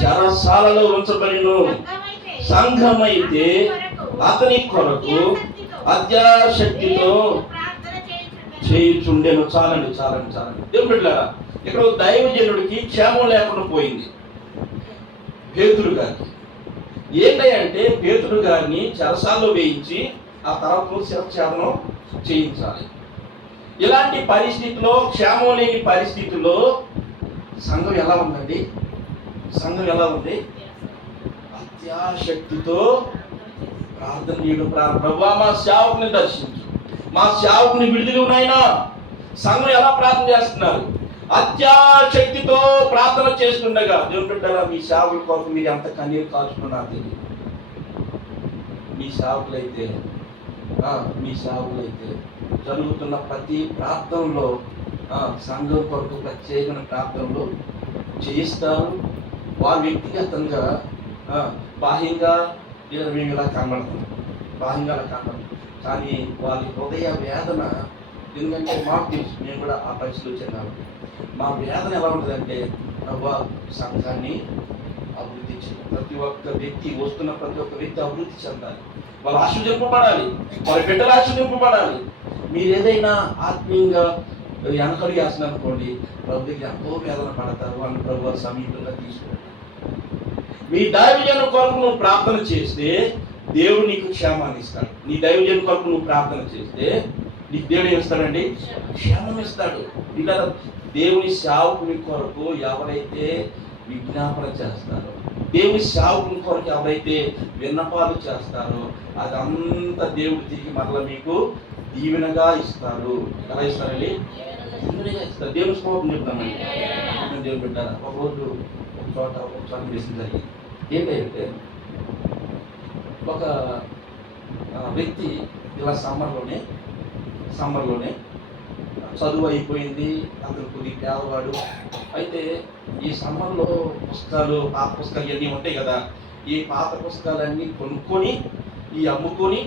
చెరసాలలో ఉంచబడిను, సంఘమైతే అతని కొరకు అత్యాశక్తితో చేయుచుండెను. చాలండి. దేవుని బిడ్డలారా, ఇక్కడ దైవజనుడికి క్షేమం లేకుండా పోయింది పేతురు గారికి. ఏంటంటే పేతురు గారిని చెరసాల్లో వేయించి ఆ తర్వాత శిరఛేదనం చేయించాలి. ఇలాంటి పరిస్థితిలో, క్షేమం లేని పరిస్థితుల్లో సంఘం ఎలా ఉందండి? సంఘం ఎలా ఉంది? అత్యాశక్తితో ప్రార్థన చేయడం. ప్రభువా, మా సేవకుని దర్శించు, మా సేవకుని విడుదల ఉన్నాయినా. సంఘం ఎలా ప్రార్థన చేస్తున్నారు? అత్యాశక్తితో ప్రార్థన చేస్తుండగా. దేవుని బిడ్డలారా, మీ సేవకుల కొరకు మీరు ఎంత కన్నీరు కాల్చుకున్నారు తెలియదు. మీ సేవకులైతే జరుగుతున్న ప్రతి ప్రార్థనలో, సంఘం కొరకు ప్రత్యేకమైన ప్రార్థనలు చేయిస్తారు. వారు వ్యక్తిగతంగా బాహ్యంగా మేము ఇలా కనబడతాం, కానీ వాళ్ళ హృదయ వేదన, ఎందుకంటే మాకు తెలుసు, మేము కూడా ఆ పరిస్థితిలో వచ్చాము. మా వేదన ఎలా ఉంటుందంటే, సంఘాన్ని అభివృద్ధి చేయాలి. ప్రతి ఒక్క వ్యక్తి, వస్తున్న ప్రతి ఒక్క వ్యక్తి అభివృద్ధి చెందాలి, వాళ్ళు ఆశీర్వదింపబడాలి, వాళ్ళ బిడ్డలు ఆశీర్వదింపబడాలి. మీరు ఏదైనా ఆత్మీయంగా వెనకడు చేస్తున్నారు అనుకోండి, ప్రభు దగ్గర ఎంతో వేదన పడతారు. వాళ్ళని ప్రభు సమీపంగా తీసుకుంటారు. మీ దైవజనం కొరకు నువ్వు ప్రార్థన చేస్తే దేవుడు నీకు క్షేమాన్ని ఇస్తాడు. నీ దైవజనం కొరకు నువ్వు ప్రార్థన చేస్తే నీకు దేవుడు ఏమిస్తాడండి? క్షేమం ఇస్తాడు. ఇలా దేవుని సేవకుని కొరకు ఎవరైతే విజ్ఞాపన చేస్తారో, దేవుని సేవకుని కొరకు ఎవరైతే విన్నపాలు చేస్తారో, అదంతా దేవుడు తిరిగి మరలా మీకు దీవెనగా ఇస్తారు. ఎలా ఇస్తారండి? దీవెనగా ఇస్తారు. దేవుని స్తోత్రం చెప్తామండి. దేవుడు పెట్టారా? ఒకరోజు ఒక చోట చేసిన జరిగింది. ఏంటంటే, ఒక వ్యక్తి ఇలా సమ్మర్లోనే చదువు అయిపోయింది, అతను కొద్ది పేదవాడు. అయితే ఈ సమ్మర్లో పుస్తకాలు, పాత పుస్తకాలు ఇవన్నీ ఉంటాయి కదా, ఈ పాత పుస్తకాలన్నీ కొనుక్కొని అమ్ముకొని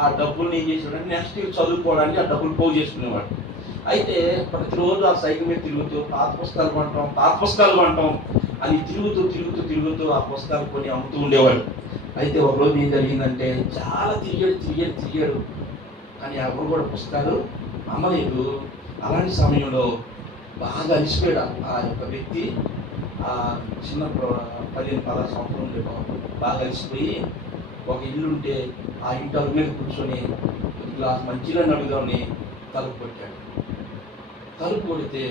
ఆ డబ్బుల్ని ఏం చేసేవాడు, నెక్స్ట్ చదువుకోవడానికి ఆ డబ్బులు పోగు చేసుకునేవాడు. అయితే ప్రతిరోజు ఆ సైకిల్ మీద తిరుగుతూ పాత పుస్తకాలు కొంటాం అని తిరుగుతూ ఆ పుస్తకాలు కొని అమ్ముతూ ఉండేవాడు. అయితే ఒకరోజు ఏం జరిగిందంటే, చాలా తిరిగాడు కానీ ఎవరు కూడా పుస్తకాలు అమ్మలేదు. అలాంటి సమయంలో బాగా అలిసిపోయాడు ఆ యొక్క వ్యక్తి. ఆ చిన్న 15-16 సంవత్సరం ఉండే బాగా కలిసిపోయి ఒక ఇల్లు ఉంటే ఆ ఇంటి అరుగు మీద కూర్చొని గ్లాస్ మంచిగా అడుగుదామని తలుపు కొట్టాడు. తలుపు కొడితే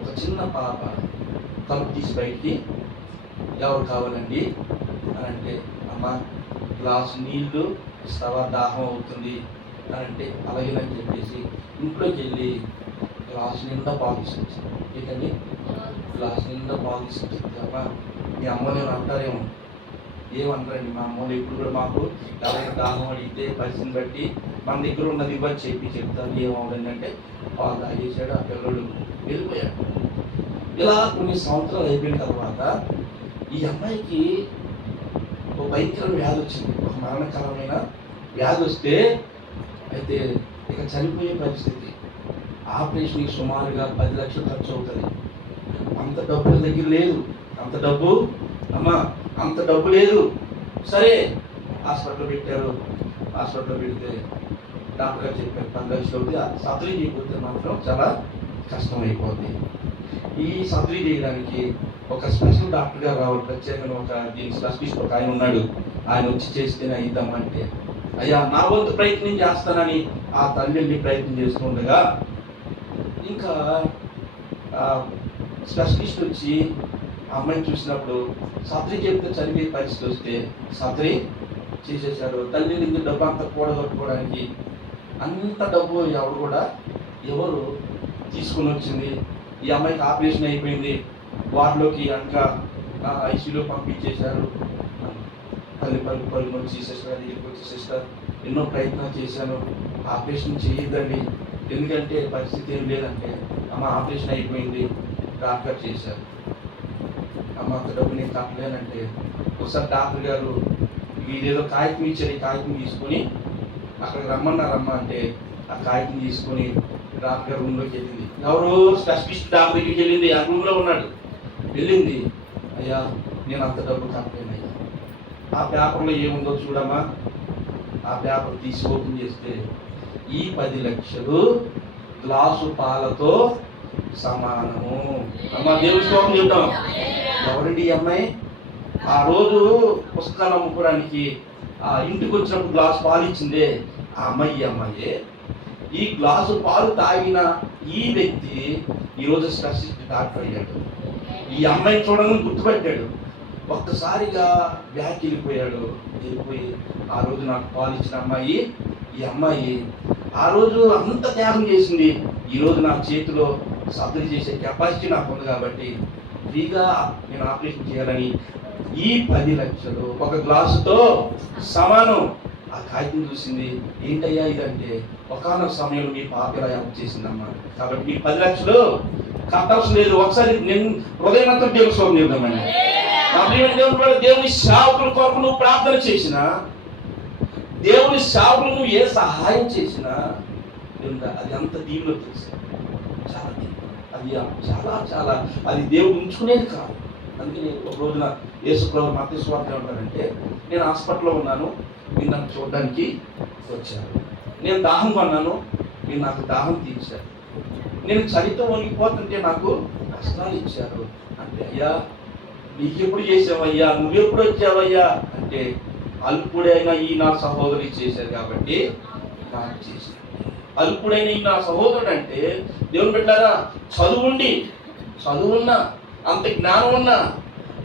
ఒక చిన్న పాప తలుపు తీసి బయటికి, ఎవరు కావాలండి అని అంటే, అమ్మ గ్లాసు నీళ్లు ఇస్తావా, దాహం అవుతుంది అని అంటే, అలాగేనని చెప్పేసి ఇంట్లోకి వెళ్ళి గ్లాసు నిండా పాలు తీసుకొచ్చింది. ఏంటండి గ్లాసు నిండా పాలు తీసుకొచ్చింది. అమ్మ మీ అమ్మ నేను అంటారేమో, ఏమంటారండి మా అమ్మలు ఎప్పుడు కూడా మాకు ఎవరైనా దాహం అడిగితే పరిస్థితిని బట్టి మన దగ్గర ఉన్నది ఇవ్వని చెప్తాను, ఏమవుతుంది అంటే పాలు తాగేసాడు. ఆ పిల్లడు వెళ్ళిపోయాడు. ఇలా కొన్ని సంవత్సరాలు అయిపోయిన తర్వాత ఈ అమ్మాయికి ఒక భయంకరమైన వ్యాధి వచ్చింది, ఒక మరణకరమైన వ్యాధి వస్తే అయితే ఇక చనిపోయే పరిస్థితి. ఆపరేషన్కి సుమారుగా 10 లక్షలు ఖర్చు అవుతుంది. అంత డబ్బు దగ్గర లేదు. అంత డబ్బు లేదు. సరే హాస్పిటల్ పెట్టారు. హాస్పిటల్లో పెడితే డాక్టర్ గారు చెప్పారు 10 లక్షలు అవుతుంది, సర్జరీ చేయకపోతే మాత్రం చాలా కష్టం అయిపోద్ది. ఈ సర్జరీ చేయడానికి ఒక స్పెషల్ డాక్టర్ గారు రావాలి, ప్రత్యేకంగా ఒక దీనికి స్పెషలిస్ట్ ఒక ఆయన ఉన్నాడు, ఆయన వచ్చి చేస్తేనే అయిద్దామంటే, అయ్యా నా వంతు ప్రయత్నం చేస్తానని ఆ తల్లి ప్రయత్నం చేస్తుండగా ఇంకా స్పెషలిస్ట్ వచ్చి ఆ అమ్మాయిని చూసినప్పుడు సర్జరీ చెప్తే చనిపోయే పరిస్థితి వస్తే సర్జరీ చేసేసారు. తల్లి నుంచి డబ్బు అంతా కూడగట్టుకోవడానికి అంత డబ్బు ఎవరు తీసుకుని వచ్చింది. ఈ అమ్మాయికి ఆపరేషన్ అయిపోయింది, వార్డులోకి ఇంకా ఐసీయూలో పంపించేశారు. పలుకు వచ్చి సిస్టర్ దగ్గరికి వచ్చి, సిస్టర్ ఎన్నో ప్రయత్నాలు చేశాను, ఆపరేషన్ చేయొద్దండి, ఎందుకంటే పరిస్థితి ఏం లేదంటే, అమ్మ ఆపరేషన్ అయిపోయింది, డాక్టర్ చేశారు. అమ్మ అంత డబ్బు నేను కట్టలేనంటే, ఒకసారి డాక్టర్ గారు ఇదేదో కాగితం ఇచ్చారు, ఈ కాగితం తీసుకొని అక్కడికి రమ్మన్నారమ్మ అంటే ఆ కాగితం తీసుకొని డాక్టర్ గారు రూమ్లోకి వెళ్ళింది. ఎవరు స్పెషలిస్ట్ డాక్టర్ దగ్గరికి వెళ్ళింది, ఆ రూమ్లో ఉన్నాడు. వెళ్ళింది, అయ్యా నేను అంత డబ్బు కట్టలేనయ్యా, ఆ పేపర్లో ఏముందో చూడమ్మా. ఆ పేపర్ తీసి ఓపెన్ చేస్తే ఈ 10 లక్షలు గ్లాసు పాలతో సమానము. అమ్మ దేవుడి స్తోత్రం చెప్తాం. ఎవరండి ఈ అమ్మాయి? ఆ రోజు పుస్తకాలు అమ్ముకోవడానికి ఆ ఇంటికి వచ్చినప్పుడు గ్లాసు పాలు ఇచ్చిందే ఆ అమ్మాయే. ఈ గ్లాసు పాలు తాగిన ఈ వ్యక్తి ఈరోజు స్పెషలిస్ట్ డాక్టర్ అయ్యాడు. ఈ అమ్మాయిని చూడగానే గుర్తుపెట్టాడు. ఒక్కసారిగా బ్యాక్ వెళ్ళిపోయి ఆ రోజు నాకు పాలు ఇచ్చిన అమ్మాయి, ఈ అమ్మాయి ఆ రోజు అంత త్యాగం చేసింది. ఈరోజు నా చేతిలో సర్జరీ చేసే కెపాసిటీ నాకు ఉంది కాబట్టి ఫ్రీగా నేను ఆపరేషన్ చేయాలని ఈ 10 లక్షలు ఒక గ్లాసుతో సమానం. ఆ కాగితం చూసింది, ఏంటయ్యా ఇదంటే, ఒకానొక సమయంలో మీ పాప ఇలా యాప్ చేసిందమ్మా, కాబట్టి మీకు 10 లక్షలు కట్టాల్సిన లేదు. ఒకసారి నేను హృదయంతో దేవుని స్వామి నిర్ణయమని దేవుని సేవకుల కొరకు నువ్వు ప్రార్థన చేసినా, దేవుని సేవకులు నువ్వు ఏ సహాయం చేసినా అది అంత దీవులో తెలుసు. అది చాలా అది దేవుడు ఉంచుకునేది కాదు. అందుకే ఒక రోజున యేసుప్రభు మత్తయి సువార్త ఏమంటారంటే, నేను హాస్పిటల్లో ఉన్నాను, మీరు నన్ను చూడడానికి వచ్చారు. నేను దాహం కొన్నాను, మీరు నాకు దాహం తీర్చారు. నేను చలితో వణికిపోతుంటే నాకు కష్టాలు ఇచ్చారు అంటే, అయ్యా నీకెప్పుడు చేసావయ్యా, నువ్వెప్పుడు వచ్చావయ్యా అంటే, అల్పుడైన ఈ నా సహోదరి చేశారు కాబట్టి నాకు చేశారు. అల్పుడైన ఈ నా సహోదరుడు అంటే, దేవుని బిడ్డలారా, చదువున్నా అంత జ్ఞానం ఉన్నా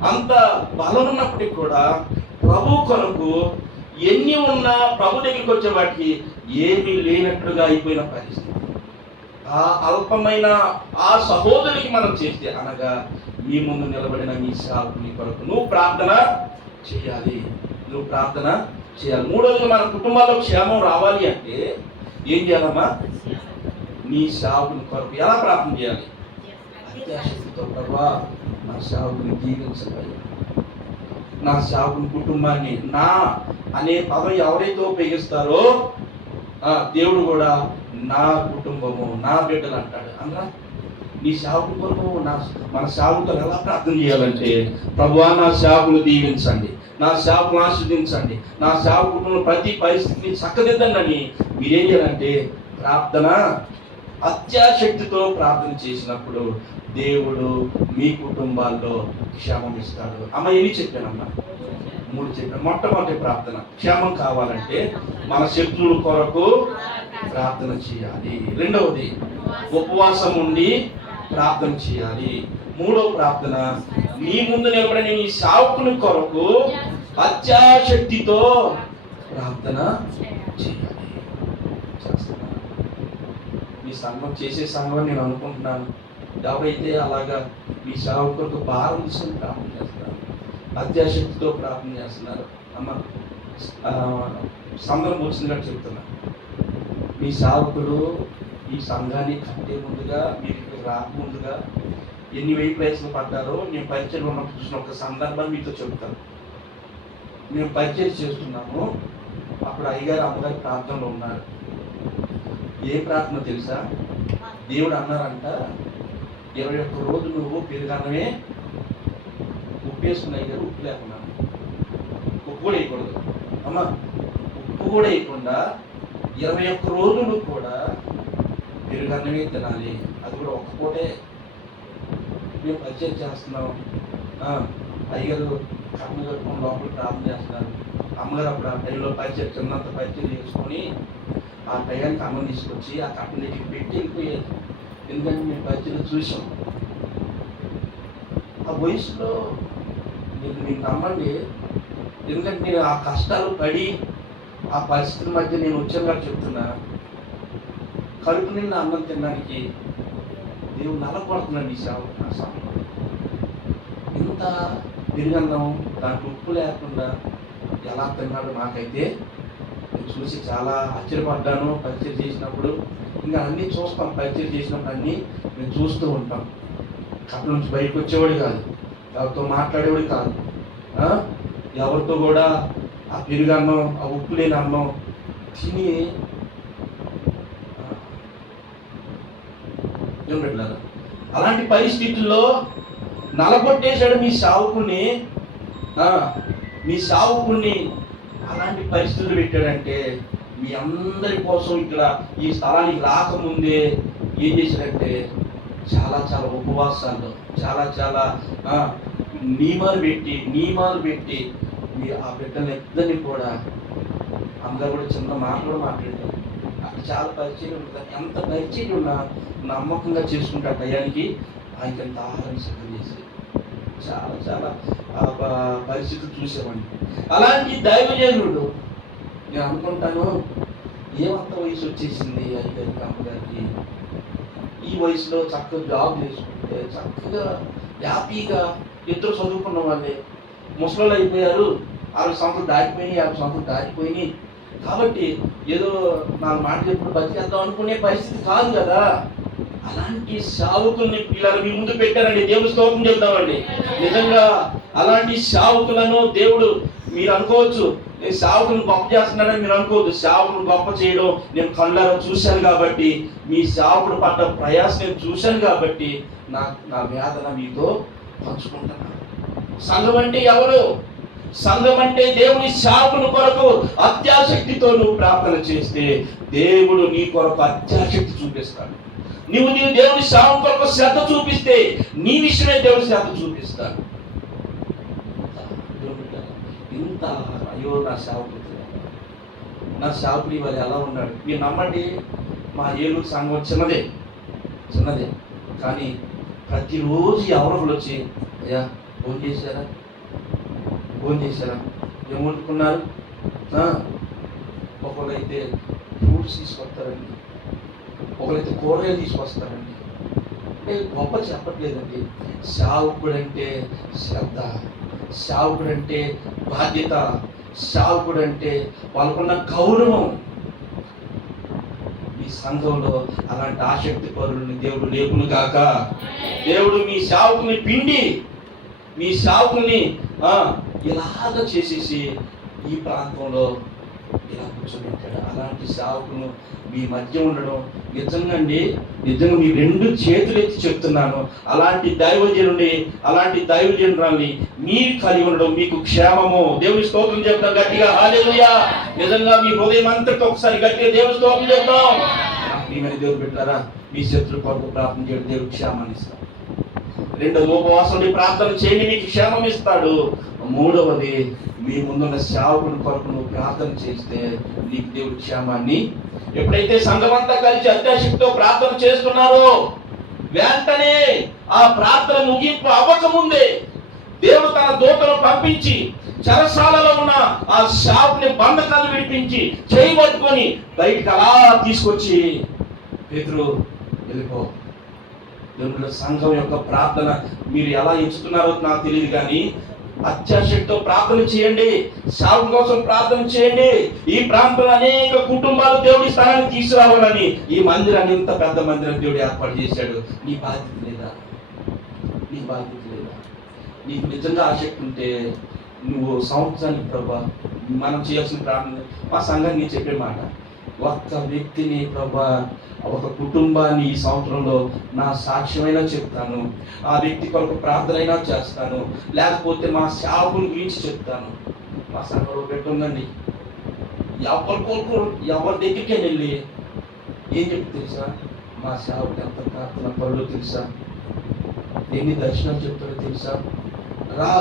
అంత బలం ఉన్నప్పటికీ కూడా ప్రభు కొరకు ఎన్ని ఉన్నా ప్రభు దగ్గరికి వచ్చే వాటికి ఏమీ లేనట్లుగా అయిపోయిన పరిస్థితి. ఆ అల్పమైన ఆ సహోదరికి మనం చేస్తే, అనగా మీ ముందు నిలబడిన మీ సేవకుని కొరకు నువ్వు ప్రార్థన చేయాలి. మూడోది, మన కుటుంబాల్లో క్షేమం రావాలి అంటే ఏం చేయాలమ్మా? నీ సేవకుని కొరకు ఎలా ప్రార్థన చేయాలి? అత్యాశక్తితో, ప్రభా నా సేవకుని దీవించబోయా, నా సేవకుని కుటుంబాన్ని, నా అనే పదం ఎవరైతే ఉపయోగిస్తారో దేవుడు కూడా నా కుటుంబము, నా బిడ్డలు అంటాడు. అనగా నీ సేవకుని కొరకు మన సేవకులు ఎలా ప్రార్థన చేయాలంటే, ప్రభువా నా సేవకుని దీవించండి, నా సేవకుని ఆశీర్వదించండి, నా సేవకుని ప్రతి పరిస్థితిని చక్కదిద్దండి అని మీరేం చేయాలంటే ప్రార్థన అత్యాశక్తితో ప్రార్థన చేసినప్పుడు దేవుడు మీ కుటుంబాల్లో క్షేమం ఇస్తాడు. అమ్మ ఎన్ని చెప్పానమ్మా? 3 చెప్పాను. మొట్టమొదటి ప్రార్థన, క్షేమం కావాలంటే మన శత్రువుల కొరకు ప్రార్థన చేయాలి. రెండవది, ఉపవాసం ఉండి ప్రార్థన చేయాలి. మూడవ ప్రార్థన, నీ ముందు నిలబడిన నీ సేవకుని కొరకు అత్యాశక్తితో ప్రార్థన చేయాలి. చేస్తున్నాను. మీ సంఘం చేసే సంఘం నేను అనుకుంటున్నాను. ఎవరైతే అలాగా మీ సేవకులకు భారం తీసుకుని ప్రార్థన చేస్తున్నారు, అత్యాశక్తితో ప్రార్థన చేస్తున్నారు, అమ్మ సంఘం వచ్చినట్టు చెప్తున్నా. మీ సేవకుడు ఈ సంఘాన్ని కట్టే ముందుగా, మీరు ఇక్కడ రాకముందుగా ఎన్ని వెయ్యి ప్రయత్నం పడ్డారో నేను పరిచయం ఉన్నప్పుడు చూసిన ఒక సందర్భాన్ని మీతో చెప్తాను. మేము పరిచయం చేస్తున్నాము, అప్పుడు అయ్యగారు అమ్మగారి ప్రార్థనలో ఉన్నారు. ఏ ప్రార్థన తెలుసా? దేవుడు అన్నారంట, 21 రోజులు నువ్వు పెరుగన్నమే ఉప్పేసుకున్న అయ్యారు, ఉప్పు లేకున్నాను. ఉప్పు కూడా వేయకూడదు అమ్మ, ఉప్పు కూడా వేయకుండా 21 రోజులు కూడా పెరుగన్నమే తినాలి. అది కూడా ఒక్క పూటే. మేము పరిచయం చేస్తున్నాం. అయ్యగారు కన్ను కట్టుకుని లోపల ప్రార్థన చేస్తున్నారు. అమ్మగారు అప్పుడు ఆ టైంలో పరిచయం చిన్నంత పరిచయం చేసుకొని ఆ టైంకి అన్నం తీసుకొచ్చి ఆ కట్టం దగ్గరికి పెట్టి వెళ్ళిపోయేది. ఎందుకంటే మేము పరిచయం చూసాం. ఆ వయసులో మీరు నమ్మండి, ఎందుకంటే నేను ఆ కష్టాలు పడి ఆ పరిస్థితుల మధ్య నేను వచ్చాను కాబట్టి చెప్తున్నా. కడుపు నిండా అన్నం తినడానికి దేవుడు నలపడుతున్నాడు ఈ సేవ. నా సమయం ఇంత పెరుగన్నం దాంట్లో ఉప్పు లేకుండా ఎలా తిన్నాడు నాకైతే నేను చూసి చాలా ఆశ్చర్యపడ్డాను. పరిచయం చేసినప్పుడు ఇంకా అన్నీ చూస్తాం, పరిచయం చేసినప్పుడు అన్నీ మేము చూస్తూ ఉంటాం. కట్ట నుంచి బయటకు వచ్చేవాడు కాదు, ఎవరితో మాట్లాడేవాడు కాదు, ఎవరితో కూడా ఆ పెరుగన్నం, ఆ ఉప్పు లేని అన్నం తిని ఏం పెట్టారు. అలాంటి పరిస్థితుల్లో నలగొట్టేశాడు మీ సావుకుని. మీ సావుకుని అలాంటి పరిస్థితులు పెట్టాడంటే మీ అందరి కోసం ఇక్కడ ఈ స్థలానికి రాకముందే ఏం చేశాడంటే చాలా చాలా ఉపవాసాలు, చాలా చాలా నియమాలు పెట్టి మీ ఆ బిడ్డలు ఇద్దరిని కూడా, అందరూ కూడా చిన్న మాట కూడా మాట్లాడారు. అక్కడ చాలా పరిచయం ఉంటుంది. ఎంత పరిచయం ఉన్నా నమ్మకంగా చేసుకుంటే ఆ టయానికి ఆయనకి ఎంత ఆహారం సిద్ధం చేసి చాలా చాలా పరిస్థితులు చూసేవాడిని. అలాంటి దైవజనుడు నేను అనుకుంటాను, ఏమంత వయసు వచ్చేసింది అయ్యగారికి అమ్మగారికి. ఈ వయసులో చక్కగా జాబ్ చేసుకుంటే చక్కగా హ్యాపీగా ఇద్దరు చదువుకున్న వాళ్ళే ముసలు అయిపోయారు. 60 సంవత్సరాలు దాటిపోయినాయి, 50 సంవత్సరాలు దాటిపోయినాయి. కాబట్టి ఏదో 4 మాటలు ఎప్పుడు బతికేద్దాం అనుకునే పరిస్థితి కాదు కదా. అలాంటి సేవకుల్ని పిల్లలు మీ ముందు పెట్టారండి. దేవుడు స్తోత్రం చెప్తామండి. నిజంగా అలాంటి సేవకులను దేవుడు, మీరు అనుకోవచ్చు నేను సేవకుని గొప్ప చేస్తున్నానని మీరు అనుకోవద్దు. సేవకుని గొప్ప చేయడం నేను కళ్ళారా చూశాను కాబట్టి, మీ సేవకుడు పడ్డ ప్రయాసం నేను చూశాను కాబట్టి నా వేదన మీతో పంచుకుంటున్నాను. సంఘం అంటే ఎవరు? సంఘం అంటే దేవుని సేవకుని కొరకు అత్యాశక్తితో నువ్వు ప్రార్థన చేస్తే దేవుడు నీ కొరకు అత్యాశక్తి చూపిస్తాడు. నీ దేవుని సేవకుని కొరకు శ్రద్ధ చూపిస్తే నీ విషయమే దేవుని శ్రద్ధ చూపిస్తాడు. ఇంత అయ్యో నా సేవకుడు ఇవాళ ఎలా ఉన్నాడు. మీరు నమ్మండి, మా ఏలూరు సంఘం చిన్నదే కానీ ప్రతిరోజు ఎవరు వచ్చి అయ్యా ఫోన్ చేశారా ఏం వండుకున్నారు. ఒకళ్ళైతే ఫ్రూట్స్ తీసుకొస్తారండి, ఒకరైతే కూరగాయలు తీసుకొస్తారండి. అంటే గొప్ప చెప్పట్లేదండి. సేవకుడంటే శ్రద్ధ, సేవకుడంటే బాధ్యత, సేవకుడంటే వాళ్ళకున్న గౌరవం. మీ సంఘంలో అలాంటి ఆసక్తి పరులని దేవుడు లేకును గాక. దేవుడు మీ సేవకుని పిండి, మీ సేవకుని ఇలాగ చేసేసి ఈ ప్రాంతంలో ఇలా కూర్చోబెట్టాడు. అలాంటి సేవకును మీ మధ్య ఉండడం నిజంగా మీ 2 చేతులు ఎత్తి చెప్తున్నాను. అలాంటి దైవజనురాల్ని మీరు కలిగి ఉండడం మీకు క్షేమము. దేవుని స్తోత్రం చెప్తాం గట్టిగా, హల్లెలూయా. నిజంగా మీ హృదయం అంతటితో ఒకసారి గట్టిగా దేవుని స్తోత్రం చెప్తాం. ప్రియమైన దేవుడు పెట్టారా, మీ శత్రు కొరకు ప్రార్థన చేయడం దేవుడు క్షేమాన్ని ఇస్తాడు. రెండవది, ఉపవాసం ప్రార్థన చేయండి, మీకు క్షేమం ఇస్తాడు. మూడవది, మీ ముందున్న సేవకుని కొరకు నువ్వు ప్రార్థన చేస్తే నీకు దేవుడు క్షేమాన్ని. ఎప్పుడైతే సంఘమంతా కలిసి అత్యాశక్తితో ప్రార్థన చేస్తున్నారో వెంటనే ఆ ప్రార్థన ముగింపు అవ్వకముందే దేవుడు తన దూతను పంపించి చెరసాలలో ఉన్న ఆ శాపుని బంధకాలు విడిపించి చేయబట్టుకొని బయటకు అలా తీసుకొచ్చి, పేతురు వెళ్ళిపో. దేవుడు సంఘం యొక్క ప్రార్థన మీరు ఎలా ఎంచుతున్నారో నాకు తెలియదు, కానీ అత్యాశక్తితో ప్రార్థన చేయండి, శాపం కోసం ప్రార్థన చేయండి. ఈ ప్రాంతంలో అనేక కుటుంబాలు దేవుడి స్థానాన్ని తీసుకురావాలని ఈ మందిరాన్ని, ఇంత పెద్ద మందిరం దేవుడు ఏర్పాటు చేశాడు. నీ బాధ్యత లేదా? నీ బాధ్యత లేదా? నీకు నిజంగా ఆసక్తి ఉంటే నువ్వు సంవత్సరానికి ప్రభా మనం చేయాల్సిన ప్రార్థన, మా సంఘాన్ని నేను చెప్పే మాట, ఒక్క వ్యక్తిని ప్రభా, ఒక కుటుంబాన్ని ఈ సంవత్సరంలో నా సాక్ష్యమైనా చెప్తాను, ఆ వ్యక్తి కొరకు ప్రార్థన అయినా చేస్తాను, లేకపోతే మా సేవకుని గురించి చెప్తాను. మా సంఘంలో పెట్టుందండి, ఎవరి దగ్గరికే వెళ్ళి ఏం చెప్పి తెలుసా, మా సేవకుడు ఎంత ప్రార్థన పరులో తెలుసా, ఎన్ని దర్శనాలు చెప్తారో తెలుసా, రా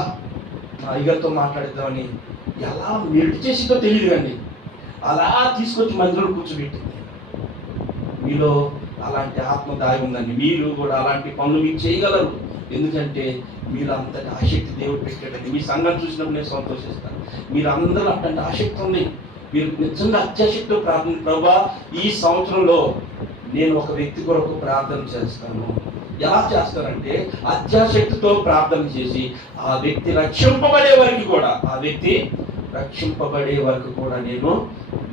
మా అయ్యగారితో మాట్లాడిద్దామని ఎలా మెడిట్ చేసిందో తెలియదు కండి, అలా తీసుకొచ్చి మందిరంలో కూర్చోబెట్టింది. మీలో అలాంటి ఆత్మ దాగి ఉందండి. మీరు కూడా అలాంటి పనులు మీరు చేయగలరు. ఎందుకంటే మీరు అంతటి ఆసక్తి దేవుడు పెట్టాడండి. మీ సంఘం చూసినప్పుడు నేను సంతోషిస్తాను. మీరు అందరూ అట్లాంటి ఆసక్తి ఉంది. మీరు నిజంగా అత్యాశక్తితో ప్రార్థన, ప్రభా ఈ సంవత్సరంలో నేను ఒక వ్యక్తి కొరకు ప్రార్థన చేస్తాను. ఎలా చేస్తారంటే అత్యాశక్తితో ప్రార్థన చేసి ఆ వ్యక్తి రక్షింపబడే వరకు కూడా నేను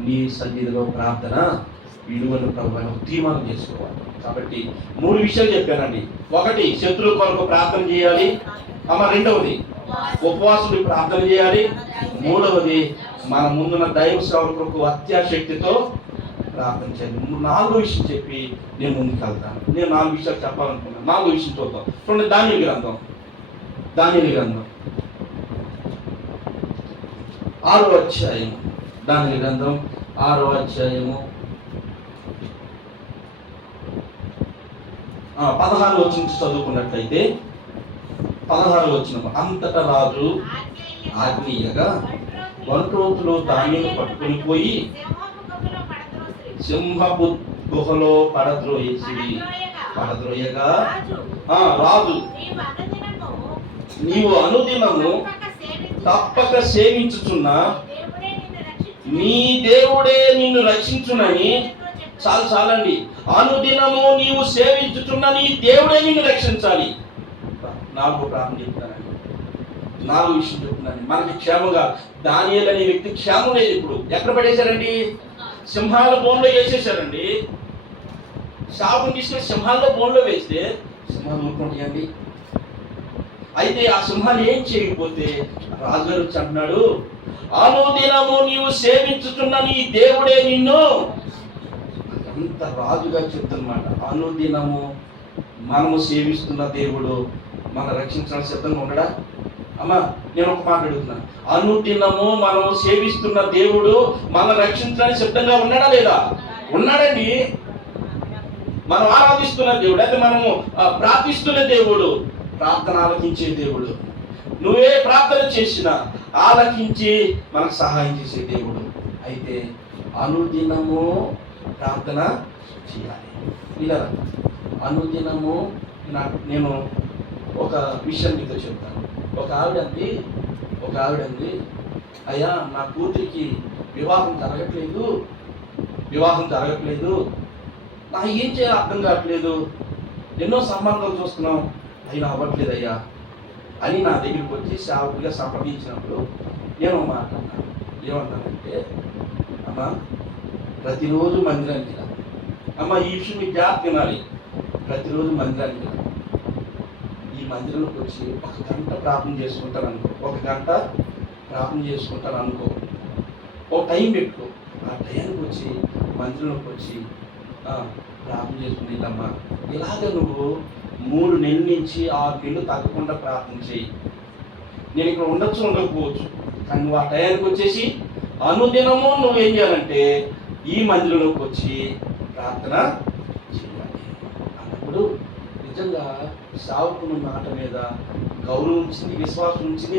నీ సన్నిధిలో ప్రార్థన విలువను ప్రభావం తీర్మానం చేసుకోవాలి. కాబట్టి 3 విషయాలు చెప్పానండి. ఒకటి, శత్రువు కొరకు ప్రార్థన చేయాలి. రెండవది, ఉపవాసుడు ప్రార్థన చేయాలి. మూడవది, మన ముందున్న దైవ సేవకుల కొరకు అత్యాశక్తితో ప్రార్థన చేయాలి. 4 విషయం చెప్పి నేను ముందుకు వెళ్తాను. నేను 4 విషయాలు చెప్పాలనుకున్నాను. 4 విషయం చూద్దాం. చూడండి, దానియేలు గ్రంథం 6వ అధ్యాయం. దానియేలు గ్రంథం 6వ అధ్యాయము 16వ వచనం చదువుకున్నట్లయితే 16వ వచనం, అంతటా రాజు ఆజ్ఞీయగా వంటోతులు ధాన్యం పట్టుకుని పోయి సింహపు గుహలో పడద్రోయగా రాజు, నీవు అనుదినము తప్పక సేవించుచున్న నీ దేవుడే నిన్ను రక్షించునని. చాలండి, అనుదినము నీవు సేవించుచున్న నీ దేవుడే నిన్ను రక్షించాలి. 4 ప్రార్థన చెప్తానండి, 4 విషయం చెప్తున్నాను. మనకి క్షేమంగా దానియేలు అనే వ్యక్తి క్షేమం లేదు. ఇప్పుడు ఎక్కడ పడేశారండి? సింహాల బోన్లో వేసేసారండి. శాపం తీసుకొని సింహాల్లో బోన్లో వేస్తే సింహాలు ఊరుకుంటాయండి. అయితే ఆ సింహాలు ఏం చేయకపోతే రాజుగారు వచ్చి అంటున్నాడు, అనుదినము నీవు సేవించుతున్న నీ దేవుడే నిన్ను. అంత రాజుగా చెప్తున్నమాట. అనుదినము మనము సేవిస్తున్న దేవుడు మన రక్షించడానికి సిద్ధంగా ఉండడా? అమ్మా, నేను ఒక మాట అడుగుతున్నాను, అనుదినము మనము సేవిస్తున్న దేవుడు మన రక్షించడానికి సిద్ధంగా ఉన్నాడా లేదా? ఉన్నాడండి. మనం ఆరాధిస్తున్న దేవుడు, అయితే మనము ప్రార్థిస్తున్న దేవుడు, ప్రార్థన ఆలకించే దేవుడు. నువ్వే ప్రార్థన చేసినా ఆలకించి మనకు సహాయం చేసే దేవుడు. అయితే అనుదినము ప్రార్థన చేయాలి. ఇలా అనుదినము నేను ఒక విషయం మీతో చెప్తాను. ఒక ఆవిడ అంది, అయ్యా నా కూతురికి వివాహం జరగట్లేదు, నా ఏం చేయాలో అర్థం కావట్లేదు, ఎన్నో సంబంధాలు చూస్తున్నాం, అయినా అవ్వట్లేదు అయ్యా అని నా దగ్గరికి వచ్చి సేవకుడిగా సంప్రదించినప్పుడు నేను మాట్లాడినాను. ఏమన్నానంటే, అమ్మా ప్రతిరోజు మందిరానికి రా. అమ్మ, ఈ విషయం మీకు జాగ్రత్త వినాలి. ప్రతిరోజు మందిరానికి రా. ఈ మందిరంలోకి వచ్చి 1 గంట ప్రార్థన చేసుకుంటాను అనుకో, 1 గంట ప్రార్థన చేసుకుంటాను అనుకో, ఒక టైం పెట్టుకో. ఆ టైంకి వచ్చి మందిరంలోకి వచ్చి ప్రార్థన చేసుకుని అమ్మా, ఇలాగ నువ్వు 3 నెలల నుంచి 6 నెలలు తగ్గకుండా ప్రార్థన చేయి. నేను ఇక్కడ ఉండకపోవచ్చు, కానీ నువ్వు ఆ టయానికి వచ్చేసి అనుదినము నువ్వేం చేయాలంటే ఈ మందిరంలోకి వచ్చి ప్రార్థన చేయాలి. చేసినప్పుడు నిజంగా సేవకుని మాట మీద గౌరవం ఉంచింది, విశ్వాసం ఉంచింది,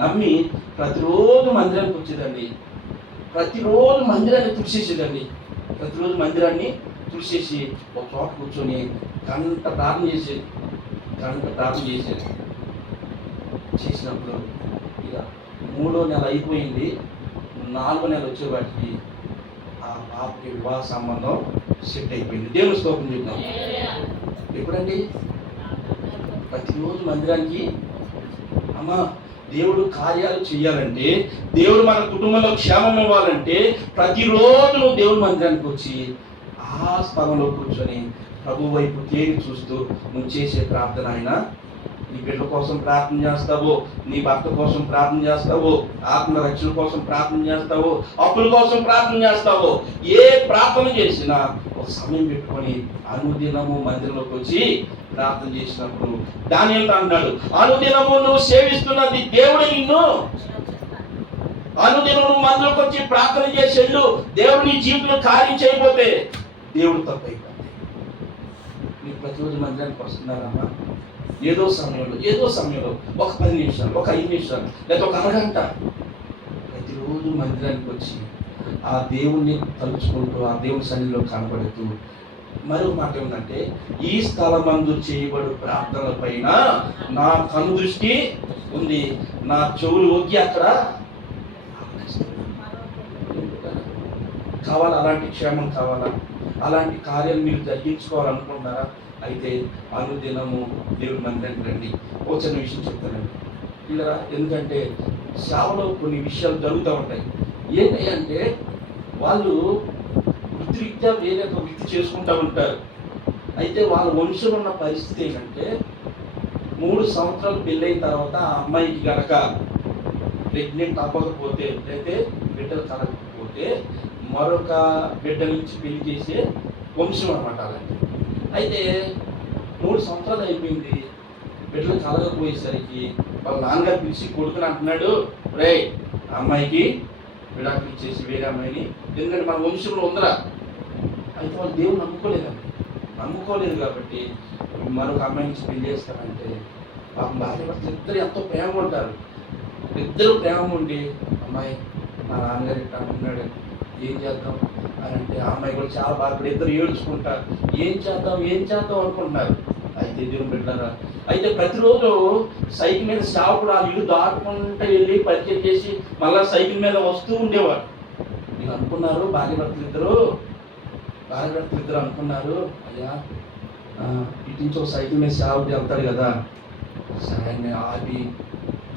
నమ్మి ప్రతిరోజు మందిరానికి వచ్చేదండి. ప్రతిరోజు మందిరాన్ని తుడిచేసేదండి. ప్రతిరోజు మందిరాన్ని తుడిచేసి ఒక చోట కూర్చొని గంట ప్రార్థన చేసేది. చేసినప్పుడు ఇక 3వ నెల అయిపోయింది. 4వ నెల వచ్చేవాటికి ఆ పాపకి వివాహ సంబంధం సెట్ అయిపోయింది. దేవుని స్తోత్రం చెప్తాం. ఎప్పుడండి? ప్రతిరోజు మందిరానికి అమ్మా దేవుడు కార్యాలు చేయాలంటే, దేవుడు మన కుటుంబంలో క్షేమం ఇవ్వాలంటే ప్రతిరోజు నువ్వు దేవుడి మందిరానికి వచ్చి ఆ స్థలంలో కూర్చొని ప్రభు వైపు తేరి చూస్తూ నువ్వు చేసే ప్రార్థన ఆయన నీ బిడ్డ కోసం ప్రార్థన చేస్తావో, నీ భర్త కోసం ప్రార్థన చేస్తావో, ఆత్మరక్షణ కోసం ప్రార్థన చేస్తావో, అప్పుల కోసం ప్రార్థన చేస్తావో, ఏ ప్రార్థన చేసినా ఒక సమయం పెట్టుకొని అనుదినము మందిరంలోకి వచ్చి ప్రార్థన చేసినప్పుడు దానియేలు అన్నాడు, అనుదినము నువ్వు సేవిస్తున్నది దేవుడు నిన్ను, అనుదినము నువ్వు మందిరంలోకి వచ్చి ప్రార్థన చేసేళ్ళు దేవుడు నీ జీవితంలో కార్యం చేయకపోతే దేవుడు తప్పైపోతే. మీరు ప్రతిరోజు మందిరానికి వస్తున్నారమ్మా, ఏదో సమయంలో ఒక 10 నిమిషాలు, ఒక 5 నిమిషాలు, లేదా ఒక అరగంట ప్రతిరోజు మందిరానికి వచ్చి ఆ దేవుణ్ణి తలుచుకుంటూ ఆ దేవుని సన్నిధిలో కనబడుతూ. మరొక మాట ఏమిటంటే, ఈ స్థలమందు చేయబడు ప్రార్థనల పైన నా కను దృష్టి ఉంది, నా చెవులు ఒగ్గి అక్కడ కావాలా? అలాంటి క్షేమం కావాలా? అలాంటి కార్యాలు మీరు జరిగించుకోవాలనుకుంటున్నారా? అయితే అనుదినము దేవుడి మందిరానికి రండి. ఒక చిన్న విషయం చెప్తానండి పిల్లరా, ఎందుకంటే సేవలో కొన్ని విషయాలు జరుగుతూ ఉంటాయి. ఏంటి అంటే వాళ్ళు వృత్తిరీత్యా వేరే ఒక వృత్తి చేసుకుంటూ ఉంటారు. అయితే వాళ్ళ వంశంలో ఉన్న పరిస్థితి ఏంటంటే 3 సంవత్సరాలు పెళ్ళైన తర్వాత ఆ అమ్మాయికి గనక ప్రెగ్నెంట్ అవ్వకపోతే, అయితే బిడ్డలు కలగకపోతే మరొక బిడ్డ నుంచి పెళ్లి చేసే వంశం అన్నమాట అలాంటి. అయితే 3 సంవత్సరాలు అయిపోయింది, బిడ్డలు కలగకపోయేసరికి వాళ్ళ నాన్నగారు పిలిచి కొడుకుని అంటున్నాడు, రే అమ్మాయికి విడాకులు ఇచ్చేసి వేరే అమ్మాయిని, ఎందుకంటే మన వంశంలో ఉందరా. అయితే వాళ్ళు దేవుని నమ్ముకోలేదు కాబట్టి మరొక అమ్మాయి నుంచి పెళ్లి చేస్తారంటే పాపం భార్య భర్తలు ఇద్దరు ఎంతో ప్రేమ ఉంటారు. ఇద్దరు ప్రేమ ఉండి, అమ్మాయి మా నాన్నగారు ఇట్లా అంటున్నాడు, ఏం చేద్దాం అని అంటే ఆ అమ్మాయి కూడా చాలా బాధపడి ఇద్దరు ఏడ్చుకుంటారు. ఏం చేద్దాం అనుకుంటున్నారు. అయితే దేవుని బిడ్డలారా, అయితే ప్రతిరోజు సైకిల్ మీద సేవకుడు ఆ ఇల్లు దాటుకుంటూ వెళ్ళి పరిచయం చేసి మళ్ళీ సైకిల్ మీద వస్తూ ఉండేవాడు. మీరు అనుకున్నారు భార్య భర్తలు ఇద్దరు అనుకున్నారు, అయ్యా ఇటు నుంచి ఒక సైకిల్ మీద సేవకుడు వెళ్తాడు కదా, సరే ఆపి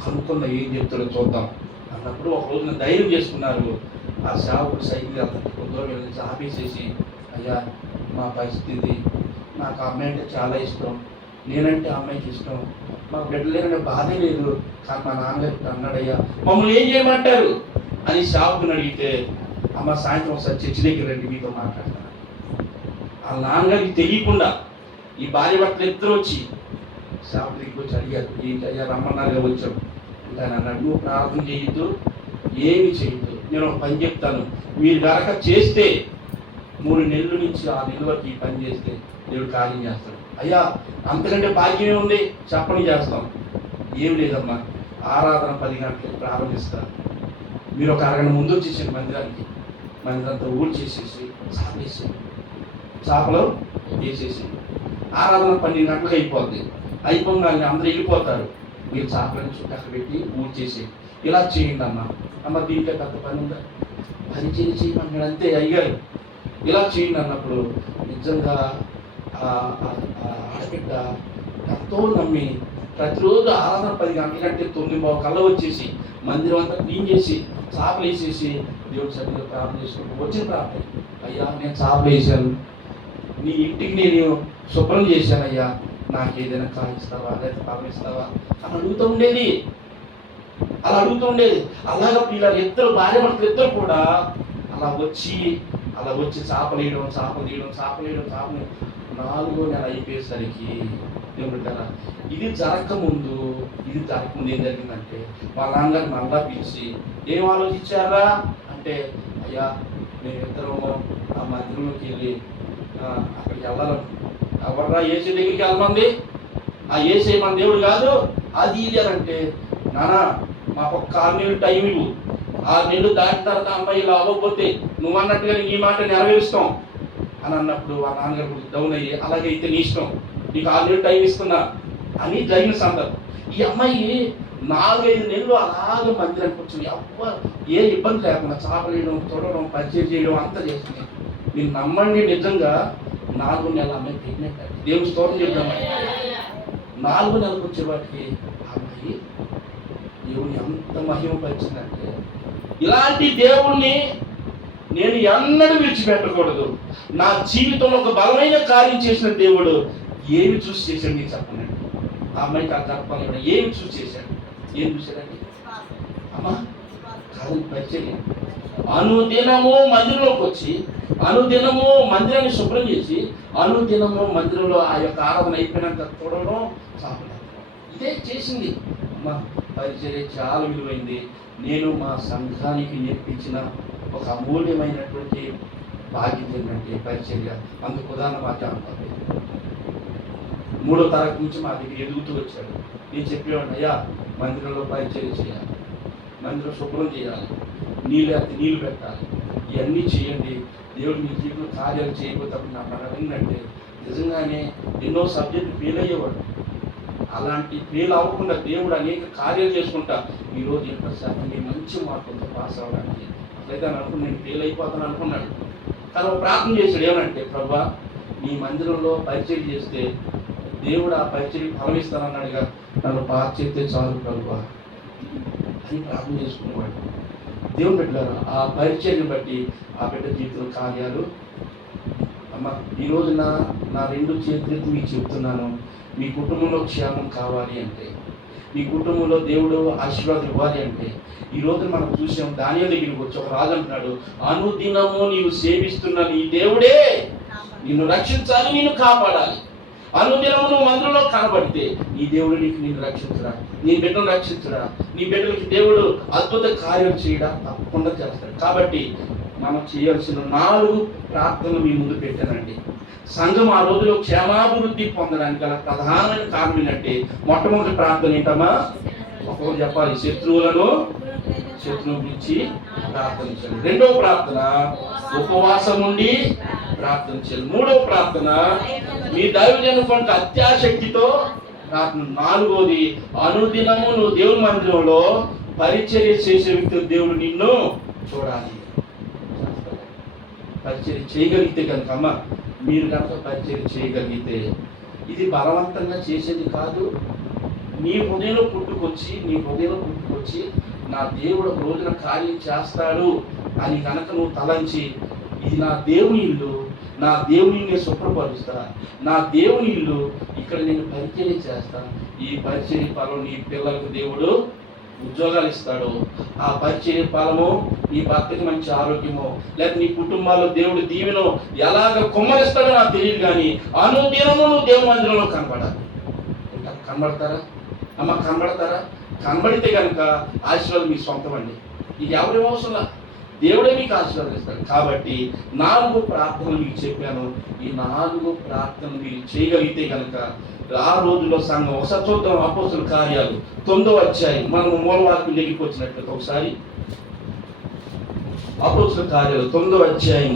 కనుక్కున్న ఏం చెప్తాడో చూద్దాం అన్నప్పుడు ఒక రోజున ధైర్యం చేసుకున్నారు. ఆ సేవకుడు సైకిల్ వెళ్తాడు, కొద్దిగా వెళ్ళి ఆపేసేసి, అయ్యా మా పరిస్థితి, నాకు అమ్మాయి అంటే చాలా ఇష్టం, నేనంటే అమ్మాయికి ఇష్టం, మా బిడ్డలేనంటే బాధే లేదు, కానీ మా నాన్నగారికి అన్నాడయ్యా మమ్మల్ని ఏం చేయమంటారు అని సేవకుని అడిగితే, అమ్మ సాయంత్రం ఒకసారి చర్చి దగ్గర రండి మీతో మాట్లాడతాను. ఆ నాన్నగారికి తెలియకుండా ఈ భార్య భర్తలు ఇద్దరు వచ్చి సేవకు దగ్గరికి వచ్చి అడిగారు, ఏంటి అయ్యా రమ్మన్నారుగా వచ్చాం అంటే అన్నాడు, నువ్వు ప్రార్థన చేయొద్దు, ఏమి చేయొద్దు, నేను ఒక పని చెప్తాను, మీరు కనుక చేస్తే 3 నెలల నుంచి 6 నెలల వరకు ఈ పని చేస్తే దేవుడు కార్యం చేస్తాడు. అయ్యా అంతకంటే భాగ్యమే ఉంది, చెప్పని చేస్తాం. ఏం లేదమ్మా, ఆరాధన 10 గంటలకు ప్రారంభిస్తారు, మీరు ఒక అరగంట ముందు వచ్చేసారు మందిరంతా ఊరు చేసేసి చేపలు వేసేసి ఆరాధన 12 గంటలకు అయిపోద్ది. అయిపోగానే అందరూ వెళ్ళిపోతారు, మీరు చేపలను చుట్టూ పెట్టి ఊరు చేసి ఇలా చేయండి అమ్మ దీంట్లో పెద్ద పని ఉందా, పని చేయమన్నాడు అంతే అయ్యారు. ఇలా చేయండి అన్నప్పుడు నిజంగా ఆడబిడ్డ ఎంతో నమ్మి ప్రతిరోజు ఆరాధన 10 గంటల కంటే 9:15 కల్లా వచ్చేసి మందిరం అంతా క్లీన్ చేసి చేపలు వేసేసి దేవుడి సన్నిధిలో ప్రార్థన చేసుకుంటూ వచ్చిన ప్రార్థన, అయ్యా నేను చేపలు వేసాను, నీ ఇంటికి నేను శుభ్రం చేశాను, అయ్యా నాకు ఏదైనా కాయిస్తావా లేదా పాపిస్తావా అని అడుగుతూ ఉండేది. అలాగా పిల్లలు ఇద్దరు భార్య భర్తలు ఇద్దరు కూడా అలా వచ్చి చేపలు వేయడం 4వ నెల అయిపోయేసరికి ఏమంటారా, ఇది జరగకముందు ఏం జరిగిందంటే వాళ్ళ నాన్నగారు మళ్ళా పిలిచి ఏం ఆలోచించారా అంటే, అయ్యా మేమిద్దరము ఆ మందిరంలోకి వెళ్ళి అక్కడికి వెళ్ళాలనుకుంటున్నాం, ఎవర్రా ఏసీ దగ్గరికి వెళ్ళమంది, ఆ ఏసీ మన దేవుడు కాదు, అది ఇది అని అంటే, నానా మాకు ఒక 6 నెలలు టైం ఇవ్వు, 6 నెలలు దాటిన తర్వాత అమ్మాయి ఇలా అవ్వకపోతే నువ్వు అన్నట్టుగా ఈ మాట నెరవేరుస్తాం అని అన్నప్పుడు ఆ నాన్నగారు డౌన్ అయ్యి, అలాగైతే నీ ఇష్టం, నీకు 6 నెలలు టైం ఇస్తున్నా అని జరిగిన సందర్భం. ఈ అమ్మాయి 4-5 నెలలు అలాగే మందిరానికి వచ్చింది. ఏ ఇబ్బంది లేకుండా చాపలేయడం, తొడడం, పరిచయం చేయడం అంతా చేస్తుంది. మీరు నమ్మండి, నిజంగా 4 నెలల అమ్మాయి ప్రెగ్నెంట్. దేవుని స్తోత్రం చెప్తామండి. 4 నెలలకు వచ్చే వాటికి అమ్మాయి దేవుని ఎంత మహిమపరిచిందంటే, ఇలాంటి దేవుణ్ణి నేను ఎన్నడూ విడిచిపెట్టకూడదు. నా జీవితంలో ఒక బలమైన కార్యం చేసిన దేవుడు ఏమి చూసి చేశాడు మీకు చెప్పండి. ఆ అమ్మాయికి ఆ గర్భాలు ఏమి చూసి చేశాడు? ఏం చూశాడండి? అమ్మా కాదు, పరిచర్య. అనుదినము మందిరంలోకి వచ్చి, అనుదినము మందిరాన్ని శుభ్రం చేసి, అనుదినము మందిరంలో ఆ యొక్క ఆరాధన అయిపోయినాక చూడడం, చాపడం, ఇదే చేసింది. అమ్మా పరిచర్య చాలా విలువైంది. నేను మా సంఘానికి నేర్పించిన ఒక అమూల్యమైనటువంటి బాధ్యత ఏంటంటే పరిచర్య. అందుకు ఉదాహరణ మాట అంటారు, 3వ తరగతి నుంచి మా దగ్గర ఎదుగుతూ వచ్చాడు. నేను చెప్పేవాడిని, అయ్యా మందిరంలో పరిచర్య చేయాలి, మందిరం శుభ్రం చేయాలి, నీళ్ళు పెట్టాలి, ఇవన్నీ చేయండి, దేవుడు మీ జీవితంలో కార్యాలు చేయకపోతే నాకు అడిగిందంటే నిజంగానే ఎన్నో సబ్జెక్టులు ఫెయిల్ అయ్యేవాడు. అలాంటి ఫెయిల్ అవ్వకుండా దేవుడు అనేక కార్యాలు చేసుకుంటా ఈరోజు 80% మంచి మార్కులతో పాస్ అవ్వడానికి. అట్లయితే అనుకుని నేను ఫెయిల్ అయిపోతాను అనుకున్నాడు. కానీ ప్రార్థన చేశాడు, ఏమంటే ప్రభా నీ మందిరంలో పరిచయం చేస్తే దేవుడు ఆ పరిచయం ఫలం ఇస్తానన్నాడుగా, నన్ను పాస్ చేస్తే చాలు ప్రభా అని ప్రార్థన చేసుకునేవాడు. దేవుని బిడ్డలారా, ఆ పరిచయం బట్టి ఆ బిడ్డ జీవితంలో కార్యాలు. అమ్మ ఈ రోజున నా 2 చేతులెత్తి మీకు చెప్తున్నాను, మీ కుటుంబంలో క్షేమం కావాలి అంటే, మీ కుటుంబంలో దేవుడు ఆశీర్వాదం ఇవ్వాలి అంటే, ఈ రోజు మనం చూసాం దానియేలు దగ్గరికి వచ్చి ఒక రాజు అంటున్నాడు, అనుదినము నీవు సేవిస్తున్న నీ దేవుడే నిన్ను రక్షించాలి, నిన్ను కాపాడాలి. అనుదినము నువ్వు మందిరంలో కనబడితే నీ దేవుడు నిన్ను రక్షించడా, నీ బిడ్డను రక్షించడా, నీ బిడ్డలకి దేవుడు అద్భుత కార్యం చేయడా తప్పకుండా చేస్తాడు. కాబట్టి మనం చేయాల్సిన 4 ప్రార్థనలు మీ ముందు పెట్టానండి. సంఘం ఆ రోజులో క్షేమాభివృద్ధి పొందడానికి గల ప్రధానమైన కారణం ఏంటంటే, మొట్టమొదటి ప్రార్థన ఏంటమ్మా? ఒకరు చెప్పాలి, శత్రువుల గురించి ప్రార్థించాలి. 2వ ప్రార్థన ఉపవాసం ఉండి ప్రార్థించాలి. 3వ ప్రార్థన మీ దైవజనులకు అత్యాశక్తితో ప్రార్థన. 4వది అనుదినము నువ్వు దేవుని మందిరంలో పరిచర్య చేసే వ్యక్తి దేవుడు నిన్ను చూడాలి. పరిచర్య చేయగలిగితే కనుక, అమ్మ మీరు కనుక పరిచర్య చేయగలిగితే, ఇది బలవంతంగా చేసేది కాదు, నీ హృదయంలో పుట్టుకొచ్చి నా దేవుడు ఒక రోజున కార్యం చేస్తాడు అని కనుక నువ్వు తలంచి, ఇది నా దేవుని ఇల్లు, నా దేవుని నేను శుభ్రపరుస్తా, నా దేవుని ఇల్లు, ఇక్కడ నేను పరిచర్య చేస్తా, ఈ పరిచర్య ఫలం నీ పిల్లలకు దేవుడు ఉద్యోగాలు ఇస్తాడు, ఆ పరిచర్య ఫలము నీ భర్తకి మంచి ఆరోగ్యమో, లేకపోతే నీ కుటుంబాల్లో దేవుడు దీవెనో ఎలాగ కుమ్మరిస్తాడో నాకు తెలియదు, కానీ అనుదినము నువ్వు దేవుని మందిరంలో కనబడాలి. కనబడతారా అమ్మ? కనబడతారా? కనబడితే కనుక ఆశీర్వాదం మీ సొంతం అండి. ఇది ఎవరి అవసరంలా, దేవుడే మీకు ఆశీర్వాదిస్తాడు. కాబట్టి 4 ప్రార్థనలు మీకు చెప్పాను. ఈ 4 ప్రార్థనలు మీరు చేయగలిగితే కనుక ఆ రోజుల్లో సంఘం ఒకసారి చూద్దాం. అపోస్తలుల కార్యాలు 9వ అధ్యాయం, మనం మూలవాక్యం దగ్గరికి వచ్చినట్లయితే ఒకసారి అపోస్తలుల కార్యాలు 9వ అధ్యాయం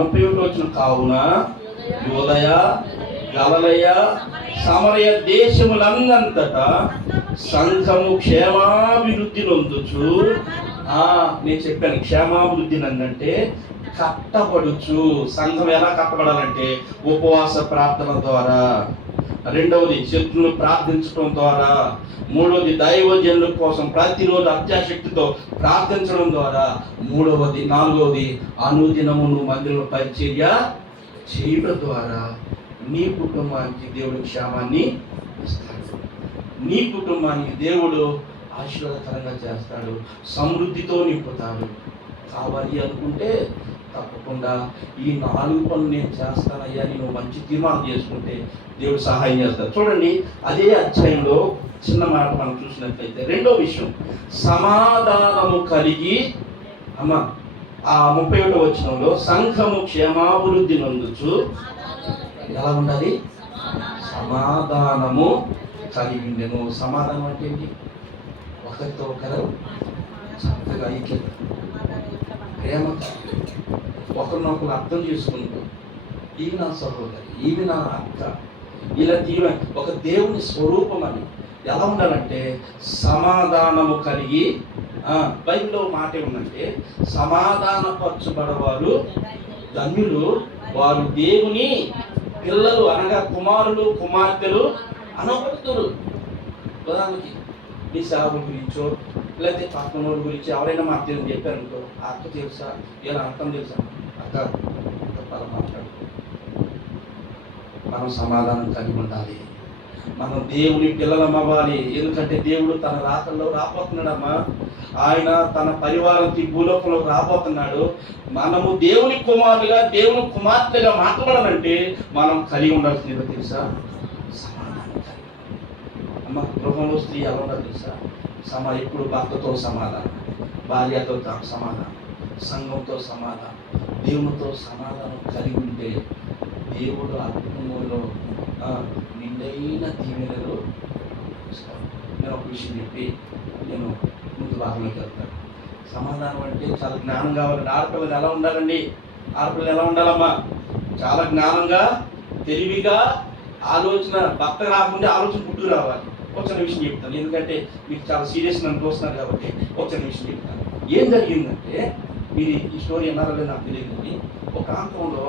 31వ వచనం, కావున యూదయ గలిలయ సమరయ దేశములందంతటా సంఘము క్షేమాభివృద్ధి నొందుచు, నేను చెప్పాను క్షేమాభివృద్ధి నందంటే కట్టబడుచు. సంఘం ఎలా కట్టబడాలంటే ఉపవాస ప్రార్థన ద్వారా, 2వది శత్రువులు ప్రార్థించడం ద్వారా, 3వది దైవజనుల కోసం ప్రతిరోజు అత్యాశక్తితో ప్రార్థించడం ద్వారా, 4వది అనుదినము నువ్వు మందిరంలో పరిచర్య చేయడం ద్వారా నీ కుటుంబానికి దేవుడు క్షేమాన్ని ఇస్తాడు, నీ కుటుంబానికి దేవుడు ఆశీర్వాదకరంగా చేస్తాడు, సమృద్ధితో నింపుతాడు. కావాలి అనుకుంటే తప్పకుండా ఈ 4 పనులు నేను చేస్తానయ్యా అని నువ్వు మంచి తీర్మానం చేసుకుంటే దేవుడు సహాయం చేస్తాడు. చూడండి, అదే అధ్యాయంలో చిన్న మాట మనం చూసినట్లయితే 2వ విషయం, సమాధానము కలిగి, అమ్మ ఆ 31వ వచనంలో సంఘము క్షేమాభివృద్ధి నొందుచు, ఎలా ఉండాలి? సమాధానము కలిగి ఉండెను. సమాధానం అంటే ఏంటి? ఒకరితో ఒకరు చక్కగా ఐక్యత, ప్రేమ, ఒకరినొకరు అర్థం చేసుకుంటూ, ఈమె నా సహోదరి, ఈమె నా అక్క, ఇలా ఈమె ఒక దేవుని స్వరూపం అని ఎలా ఉండాలంటే సమాధానము కలిగి. బైబిల్లో మాట ఏమంటే సమాధానపరచబడవారు ధన్యులు, వారు దేవుని పిల్లలు అనగా కుమారులు కుమార్తెలు అనబడుతురు. ఉదాహరణకి మీ సేవకుల గురించో లేకపోతే పక్కన గురించి ఎవరైనా మాట చెప్పారనుకో, అక్క తెలుసా, ఇలా అర్థం తెలుసా, అక్క మాట్లాడు. మనం సమాధానం కలిగి ఉండాలి. మనం దేవుని పిల్లలం అవ్వాలి. ఎందుకంటే దేవుడు తన రాకల్లో రాబోతున్నాడమ్మా. ఆయన తన పరివారంకి భూలోకంలో రాబోతున్నాడు. మనము దేవుని కుమారులుగా దేవుని కుమార్తెగా మాట్లాడాలంటే మనం కలిగి ఉండాల్సిందో తెలుసా? సమాధానం కలిగి. అమ్మ, గృహంలో స్త్రీ ఎలా ఉండాలి తెలుసా? ఎప్పుడు భర్తతో సమాధానం, భార్యతో సమాధానం, సంఘంతో సమాధానం, దేవునితో సమాధానం కలిగి ఉంటే దేవుడు ఆ కుటుంబంలో నిండైన దీవెనలు. నేను ఒక విషయం చెప్పి నేను ముందు భాగంలోకి వెళ్తాను. సమాధానం అంటే చాలా జ్ఞానం కావాలండి. ఆడపిల్లలు ఎలా ఉండాలండి? ఆడపిల్లలు ఎలా ఉండాలమ్మా? చాలా జ్ఞానంగా, తెలివిగా, ఆలోచన భర్త రాకుండా ఆలోచన పుట్టుకు రావాలి. ఒక చిన్న విషయం చెప్తాను, ఎందుకంటే మీరు చాలా సీరియస్ నన్ను చూస్తున్నారు కాబట్టి ఒక చిన్న విషయం చెప్తాను. ఏం జరిగిందంటే, మీరు ఈ స్టోరీ అన్నారో లేదు నాకు తెలియదు కానీ, ఒక ప్రాంతంలో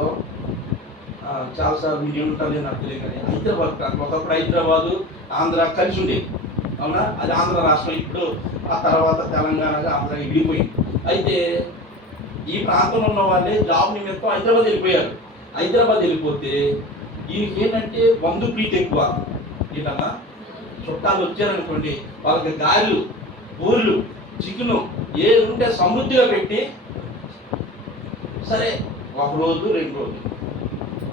చాలాసార్లు మీరు ఏముంటారో నాకు తెలియదు కానీ హైదరాబాద్, ఒకప్పుడు హైదరాబాదు ఆంధ్ర కలిసి ఉండేది, అవునా? అది ఆంధ్ర రాష్ట్రం. ఇప్పుడు ఆ తర్వాత తెలంగాణగా ఆంధ్ర విడిపోయింది. అయితే ఈ ప్రాంతంలో ఉన్న వాళ్ళే జాబ్ నిమిత్తం హైదరాబాద్ వెళ్ళిపోయారు. హైదరాబాద్ వెళ్ళిపోతే ఈయనకి ఏంటంటే బంధు ప్రీతి ఎక్కువ. ఏంటమ్మా, చుట్టాలు వచ్చారనుకోండి, వాళ్ళకి గారెలు, పూర్లు, చికెను ఏది ఉంటే సమృద్ధిగా పెట్టి, సరే ఒక రోజు 2 రోజులు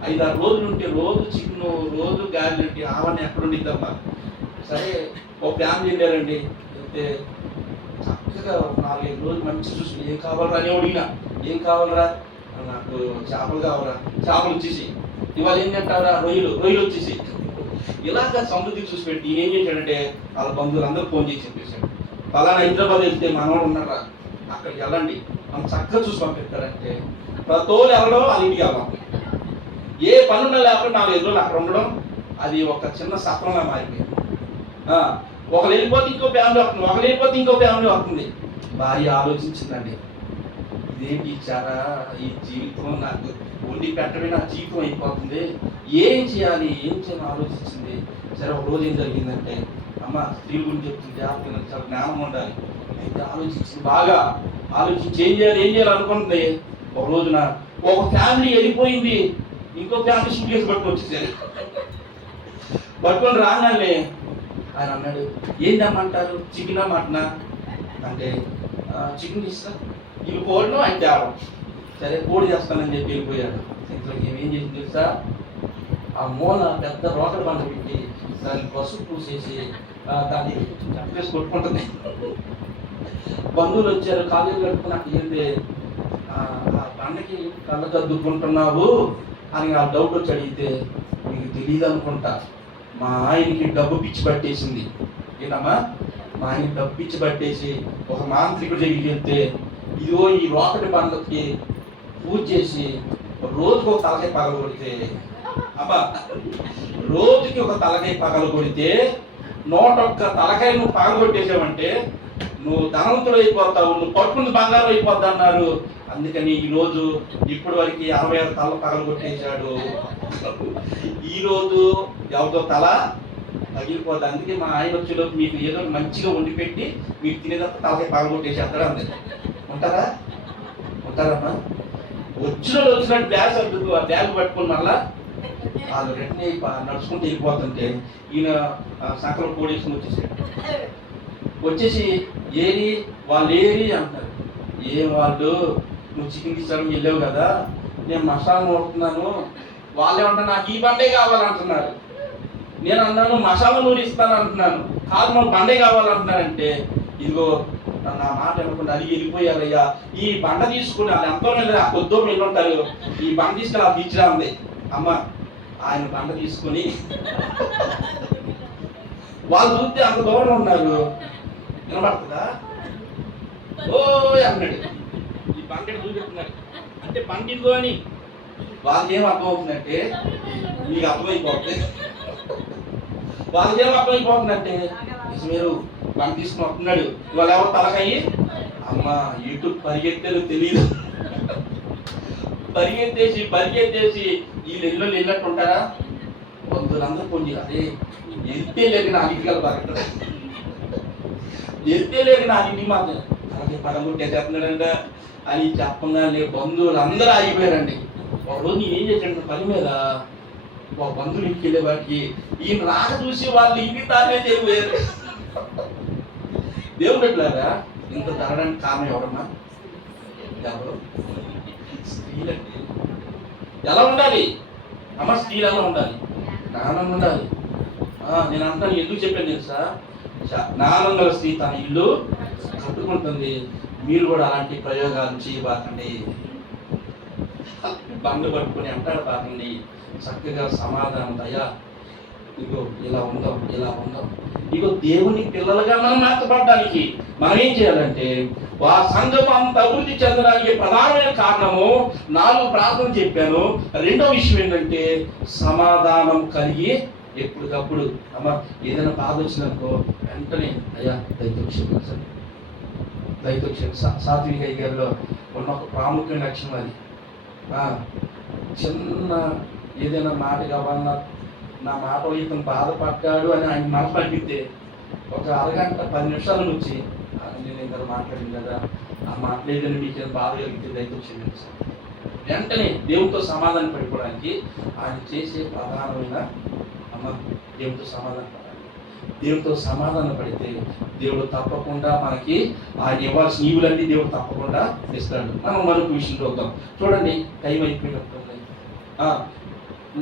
5-6 రోజులు ఉంటే రోజు చికెను, రోజు గారెలు అంటే ఆవరణ ఎక్కడ ఉండిద్దమ్మా. సరే ఒక ఫ్యామిలీ వెళ్ళారండి, అయితే చక్కగా 4-5 రోజులు మంచి చూసి ఏం కావాలరా అని అడిగినా, ఏం కావాలరా, నాకు చేపలు కావాలా, చేపలు వచ్చేసి, ఇవాళ ఏం తింటారా, రొయ్యలు వచ్చేసి, ఇలాగ సమృద్ధి చూసి పెట్టి ఏం చేశాడంటే వాళ్ళ బంధువులందరూ ఫోన్ చేసి చెప్పేశాడు, పలానా హైదరాబాద్ వెళ్తే మనవాడు ఉన్నారా, అక్కడికి వెళ్ళండి, మనం చక్కగా చూసి పంపిస్తాడంటే ప్రతోలు వెళ్ళడం, వాళ్ళ ఇంటికి వెళ్ళాం. ఏ పనున్నా లేకుండా 4-5 రోజులు అక్కడ ఉండడం, అది ఒక చిన్న సత్వంగా మారిపోయింది. ఒకరు వెళ్ళిపోతే ఇంకో ఫ్యామిలీ వస్తుంది, ఒకరు వెళ్ళిపోతే ఇంకో ఫ్యామిలీ వస్తుంది. భార్య ఆలోచించిందండి, ఇదేంటి ఇచ్చారా, ఈ జీవితం నాకు వండి పెట్టడమే నా జీవితం అయిపోతుంది, ఏం చేయాలి ఆలోచించింది. సరే ఒక రోజు ఏం జరిగిందంటే, అమ్మ స్త్రీల గురించి చెప్తుంటే ఆపిల్లకి చాలా జ్ఞానం ఉండాలి. అయితే ఆలోచించింది, బాగా ఆలోచించి ఏం చేయాలి అనుకుంటుంది. ఒక రోజున ఒక ఫ్యామిలీ వెళ్ళిపోయింది, ఇంకో ఫ్యామిలీ షూట్ చేసి పట్టుకొని వచ్చేసారు. పట్టుకొని రాగానే ఆయన అన్నాడు, ఏంటమ్మంటారు, చికెనా మటనా అంటే, చికెన్ ఇస్తా, ఇవి కోడిను ఆయన తేవడం. సరే కోడి చేస్తానని చెప్పి వెళ్ళిపోయాడు. ఇంట్లోకి ఏం చేసింది తెలుసా, ఆ మూల పెద్ద రోకడ బండ పెట్టి దాన్ని పసుపు పూసేసి దాన్ని చంపేసి కొట్టుకుంటుంది. బంధువులు వచ్చారు, కాలేజీ కట్టుకున్నాక ఏంటి ఆ బండకి కళ్ళకు అద్దుకుంటున్నావు అని ఆ డౌట్ వచ్చి అడిగితే, మీకు తెలియదు అనుకుంటా, మా ఆయనకి డబ్బు పిచ్చి పట్టేసింది. ఏంటమ్మా, మా ఆయనకి డబ్బు పిచ్చి పట్టేసి ఒక మాంత్రికుడు దగ్గరికి వెళ్తే, ఇదిగో ఈ రోకటి బండకి పూజ చేసి రోజుకి ఒక తలకాయ పగల కొడితే, అబ్బా రోజుకి ఒక తలకాయ పగల కొడితే 101 తలకాయ నువ్వు పగల కొట్టేసావంటే నువ్వు ధనవంతుడు అయిపోతావు, నువ్వు పట్టుకుని బంగారం అయిపోద్ది అన్నారు. అందుకని ఈరోజు ఇప్పటి వరకు 66 తల పగల కొట్టేశాడు. ఈరోజు ఎవరితో తల పగిలిపోద్ది. అందుకే మా ఆయన వచ్చేలోపు మీకు ఏదో మంచిగా వండి పెట్టి మీరు తినేదంతా తలకాయ పగల కొట్టేసేస్తాడు. అందరు ఉంటారమ్మా. వచ్చినట్టు బ్యాగ్ సర్దుకు ఆ బ్యాగ్ పట్టుకుని మళ్ళా వాళ్ళు వెంటనే నడుచుకుంటూ వెళ్ళిపోతుంటే ఈయన సకలం కోడేసుకుని వచ్చేసి వాళ్ళు ఏరి అంటారు. వాళ్ళు నువ్వు చికెన్ తీసుకోవడానికి వెళ్ళావు కదా, నేను మసాలా నూరుతున్నాను, వాళ్ళు ఏమంటారు నాకు ఈ బండే కావాలంటున్నారు. నేను అన్నాను మసాలా నూరి ఇస్తాను అంటున్నాను, కాదు మాకు బండే కావాలంటున్నారంటే, ఇదిగో నా మాట అనుకుంటే అది వెళ్ళిపోయారయ్యా, ఈ బండ తీసుకుని వాళ్ళు ఎంతో ఆ కొద్దో వెళ్ళి ఉంటారు, ఈ బండ తీసుకుని అది ఇచ్చిరా ఉంది. అమ్మ ఆయన బండ తీసుకొని వాళ్ళు చూస్తే అంత దూరం ఉన్నారు, వినబడుతుందా? ఓ అన్నాడు, ఈ బండని చూపెడుతున్నాడు అంటే పండితో అని వాళ్ళకేం అర్థమవుతుందంటే మీకు అర్థమైపోతుంది. వాళ్ళకేం అర్థమైపోతుందంటే మీరు బండ తీసుకుని వస్తున్నాడు, ఇవాళ ఎవరు తలకాయి అమ్మ ఇటు పరిగెత్తేది తెలియదు, పరిగెత్తేసి వీళ్ళు వెళ్ళినట్టు ఉంటారా? కొందరందరూ కొన్ని అదే వెళ్తే లేదు నా ఇంటికి బరకడం, వెళ్తే లేదు నా ఇంటి మాత్రం అలాగే పడగొట్టే చెప్తున్నాడంట అని చెప్పగానే బంధువులు అందరూ ఆగిపోయారండి. ఒకరోజు నేను ఏం చేశాను పని మీద ఒక బంధువులు ఇంటికి వెళ్ళే వాటికి ఈయన రాక చూసి వాళ్ళు ఇంటికి తానే చేయబోయారు. దేవుడు పెట్టారా ఇంత జరగడానికి కారణం ఎవరమ్మా? ఎవరు? స్త్రీలండి. ఎలా ఉండాలి అమ్మ? స్త్రీలు ఎలా ఉండాలి? జ్ఞానం ఉండాలి. నేను అంటాను, ఎందుకు చెప్పాను తెలుసా? జ్ఞానం గల స్త్రీ తన ఇల్లు కట్టుకుంటుంది. మీరు కూడా అలాంటి ప్రయోగాలు చేయబాకండి, బండ్లు పట్టుకుని అంటాడు బాకండి. చక్కగా సమాధానం అయ్యా ఇగో ఇలా ఉందాం. ఇగో దేవుని పిల్లలుగా మనం మార్చబడడానికి మనం ఏం చేయాలంటే ఆ సంఘం అంత అభివృద్ధి చెందడానికి ప్రధానమైన కారణము 4 ప్రార్థనలు చెప్పాను. రెండో విషయం ఏంటంటే సమాధానం కలిగి ఎప్పటికప్పుడు అమ్మ ఏదైనా బాధ వచ్చిందనుకో వెంటనే అయ్యా దైవక్షేమ సాత్విక గారిలో ఉన్న ఒక ప్రాముఖ్యమైన లక్షణం అది. చిన్న ఏదైనా మాట కావాలన్నా నా మాట ఇతను బాధపడ్డాడు అని ఆయన మనసు పంపిస్తే ఒక అరగంట 10 నిమిషాల నుంచి నేను ఇంకా మాట్లాడింది కదా, ఆ మాట్లాడేదని మీకు ఏదైనా బాధ కలిగితే దైవక్షేమ వెంటనే దేవునితో సమాధానం పడిపోవడానికి ఆయన చేసే ప్రధానమైన అమ్మ దేవునితో సమాధానం పడాలి. దేవునితో సమాధానం పడితే దేవుడు తప్పకుండా మనకి ఆయన ఇవ్వాల్సిన ఈవులన్నీ దేవుడు తప్పకుండా ఇస్తాడు. మనం మరొక విషయం చూద్దాం. చూడండి, టైం అయిపోయినప్పుడు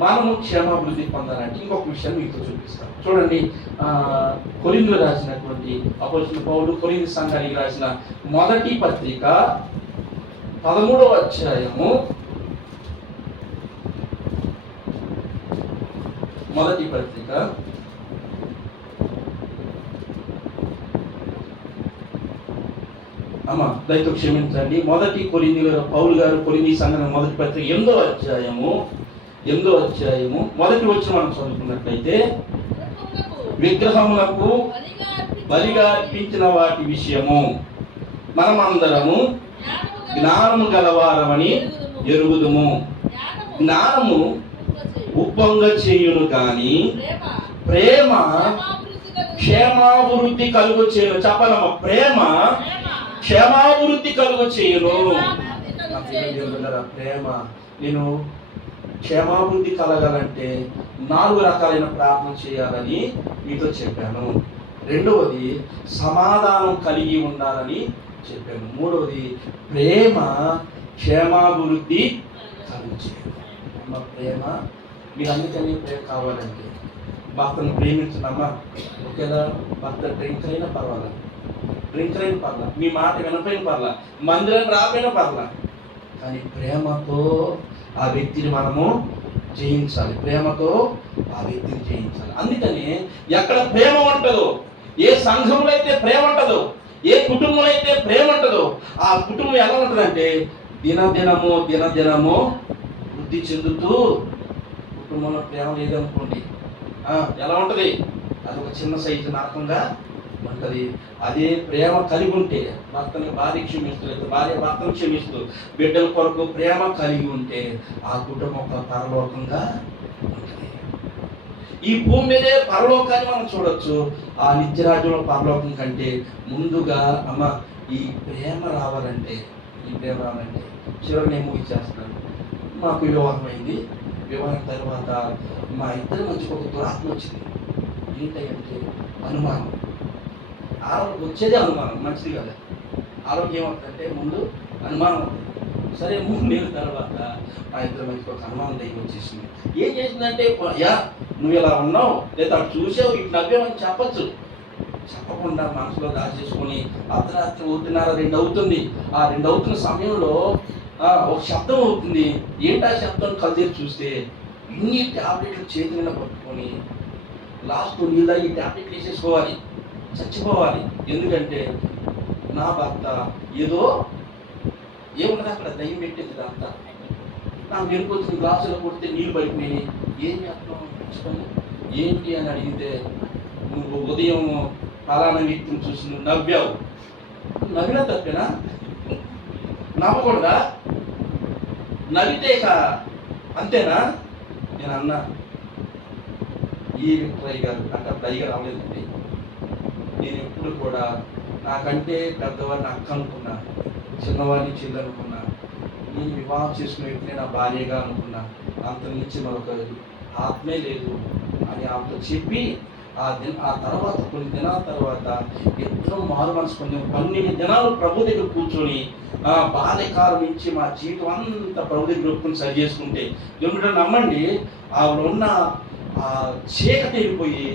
మనము క్షేమాభివృద్ధి పొందాలంటే ఇంకొక విషయాన్ని మీతో చూపిస్తాం. చూడండి, కొరింథీయులకు రాసినటువంటి అపోస్తలుడైన పౌలు కొరింథీ సంఘానికి రాసిన మొదటి పత్రిక 13వ అధ్యాయము మొదటి పత్రిక 1 పౌలు గారు కొరింథీ సంఘం మొదటి పత్రిక 8వ అధ్యాయము మొదటి వచనం మనం చదువుకున్నట్లయితే, విగ్రహములకు బలిగా అర్పించిన వాటి విషయము మనమందరము జ్ఞానము గలవారమని ఎరుగుదుము. జ్ఞానము ఉప్పొంగ చేయును కానీ ప్రేమ క్షేమాభివృద్ధి కలుగు చేయును. చెప్పనమ్మ, ప్రేమ క్షేమాభివృద్ధి కలుగు చేయును. ప్రేమ నేను క్షేమాభివృద్ధి కలగాలంటే 4 రకాలైన ప్రార్థన చేయాలని మీతో చెప్పాను. రెండవది సమాధానం కలిగి ఉండాలని చెప్పాను. మూడవది ప్రేమ క్షేమాభివృద్ధి కలుగు చేయను. ప్రేమ మీరు అందుకని ప్రేమ కావాలంటే భర్తను ప్రేమించడమ్మా. ఒకేలా భర్త డ్రింక్ అయినా పర్వాలేదు, మీ మాట వినపోయిన పర్లా, మందిరం రాపోయినా పర్లా, కానీ ప్రేమతో ఆ వ్యక్తిని మనము జయించాలి. అందుకని ఎక్కడ ప్రేమ ఉంటుందో, ఏ సంఘంలో అయితే ప్రేమ ఉంటుందో, ఏ కుటుంబంలో అయితే ప్రేమ ఉంటుందో, ఆ కుటుంబం ఎలా ఉంటుందంటే దినదినము వృద్ధి చెందుతూ, కుటుంబంలో ప్రేమ లేదనుకోండి ఎలా ఉంటుంది? అది ఒక చిన్న సైజు నరకంగా ఉంటుంది. అదే ప్రేమ కలిగి ఉంటే, భర్తని భార్య క్షమిస్తూ, భార్య భర్తను క్షమిస్తూ, బిడ్డల కొరకు ప్రేమ కలిగి ఉంటే ఆ కుటుంబం ఒక పరలోకంగా ఉంటుంది. ఈ భూమి మీదే పరలోకాన్ని మనం చూడొచ్చు. ఆ నిత్యరాజ్యంలో పరలోకం కంటే ముందుగా అమ్మ ఈ ప్రేమ రావాలంటే చివరి నేను ముగిచ్చేస్తున్నాను. మాకు వివాహం అయింది. వివాహం తర్వాత మా ఇద్దరి మధ్యకు ఒక దురాత్మ వచ్చింది. ఏంటంటే అనుమానం. ఆరోగ్యం వచ్చేదే అనుమానం, మంచిది కదా. ఆరోగ్యం ఏమవుతుందంటే ముందు అనుమానం అవుతుంది. సరే 3 నెలల తర్వాత మా ఇద్దరి మధ్యకి ఒక అనుమానం దగ్గర వచ్చేసింది. ఏం చేసిందంటే, యా నువ్వు ఇలా ఉన్నావు, లేదా అటు చూసావు, ఇటు నవ్వామని చెప్పచ్చు. చెప్పకుండా మనసులో దాచేసుకొని అర్ధరాత్రి 1:30, 2 అవుతుంది. ఆ 2 అవుతున్న సమయంలో ఒక శబ్దం అవుతుంది. ఏంటా శబ్దం? కళ్ళు చూస్తే ఇన్ని ట్యాబ్లెట్లు చేతులను పట్టుకొని లాస్ట్ నీళ్ళ ఈ ట్యాబ్లెట్లు వేసేసుకోవాలి, చచ్చిపోవాలి. ఎందుకంటే నా భర్త ఏదో ఏమున్నది అక్కడ దయ్యం పెట్టేది అంతా. నాకు మెరుకొచ్చిన గ్లాసులో కొడితే నీళ్ళు పడిపోయి ఏం చేస్తాం చెప్పండి, ఏంటి అని అడిగితే నువ్వు ఉదయం ఫలానా వ్యక్తిని చూసి నువ్వు నవ్వావు. నవ్వినా తప్పేనా? నవ్వకూడదా? నవ్వితే అంతేనా? నేను అన్నా ఈ విక్టరయ్య గారు అంటే అయ్య గారు అవ్వలేదండి. నేను ఎప్పుడు కూడా నాకంటే పెద్దవాడిని అక్క అనుకున్నా, చిన్నవాడిని చెల్లి అనుకున్నా, నేను వివాహం చేసుకునే వ్యక్తిని నా భార్యగా అనుకున్నా. అంత నుంచి మరొక ఆత్మే లేదు అని ఆమెతో చెప్పి ఆ తర్వాత కొన్ని దినాల తర్వాత ఎంతో మారు మనసు పొంది 12 దినాలు ప్రభు దగ్గర కూర్చొని బాల్యకాలం నుంచి మా జీవితం అంతా ప్రభు దగ్గర ఒప్పుకొని సరి చేసుకుంటే ఏమిటో నమ్మండి, ఆవిడ ఉన్న చీకటి వెళ్ళిపోయి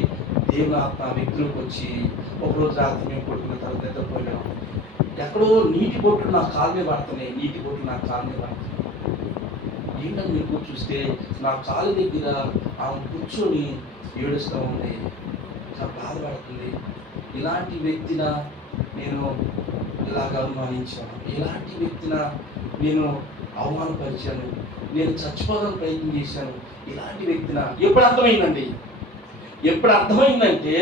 దేవుని ఆత్మ వ్యక్తులకు వచ్చి ఒకరోజు రాత్రి మేము కొట్టుకున్న తర్వాత నిద్రపోయాం. ఎక్కడో నీటి బొట్లు నా కాలు మీద పడుతున్నాయి, నీటి బొట్లు నా కాలు మీద పడుతున్నాయి. ఏంటని మీరు చూస్తే నా కాలు దగ్గర ఆమె కూర్చొని ఏడుస్తూ ఉంది, చాలా బాధపడుతుంది. ఇలాంటి వ్యక్తిన నేను ఇలాగ అవమానించాను, ఇలాంటి వ్యక్తిన నేను అవమానపరిచాను, నేను చచ్చిపోదానికి ప్రయత్నం చేశాను, ఇలాంటి వ్యక్తిన. ఎప్పుడు అర్థమైందండి? ఎప్పుడు అర్థమైందంటే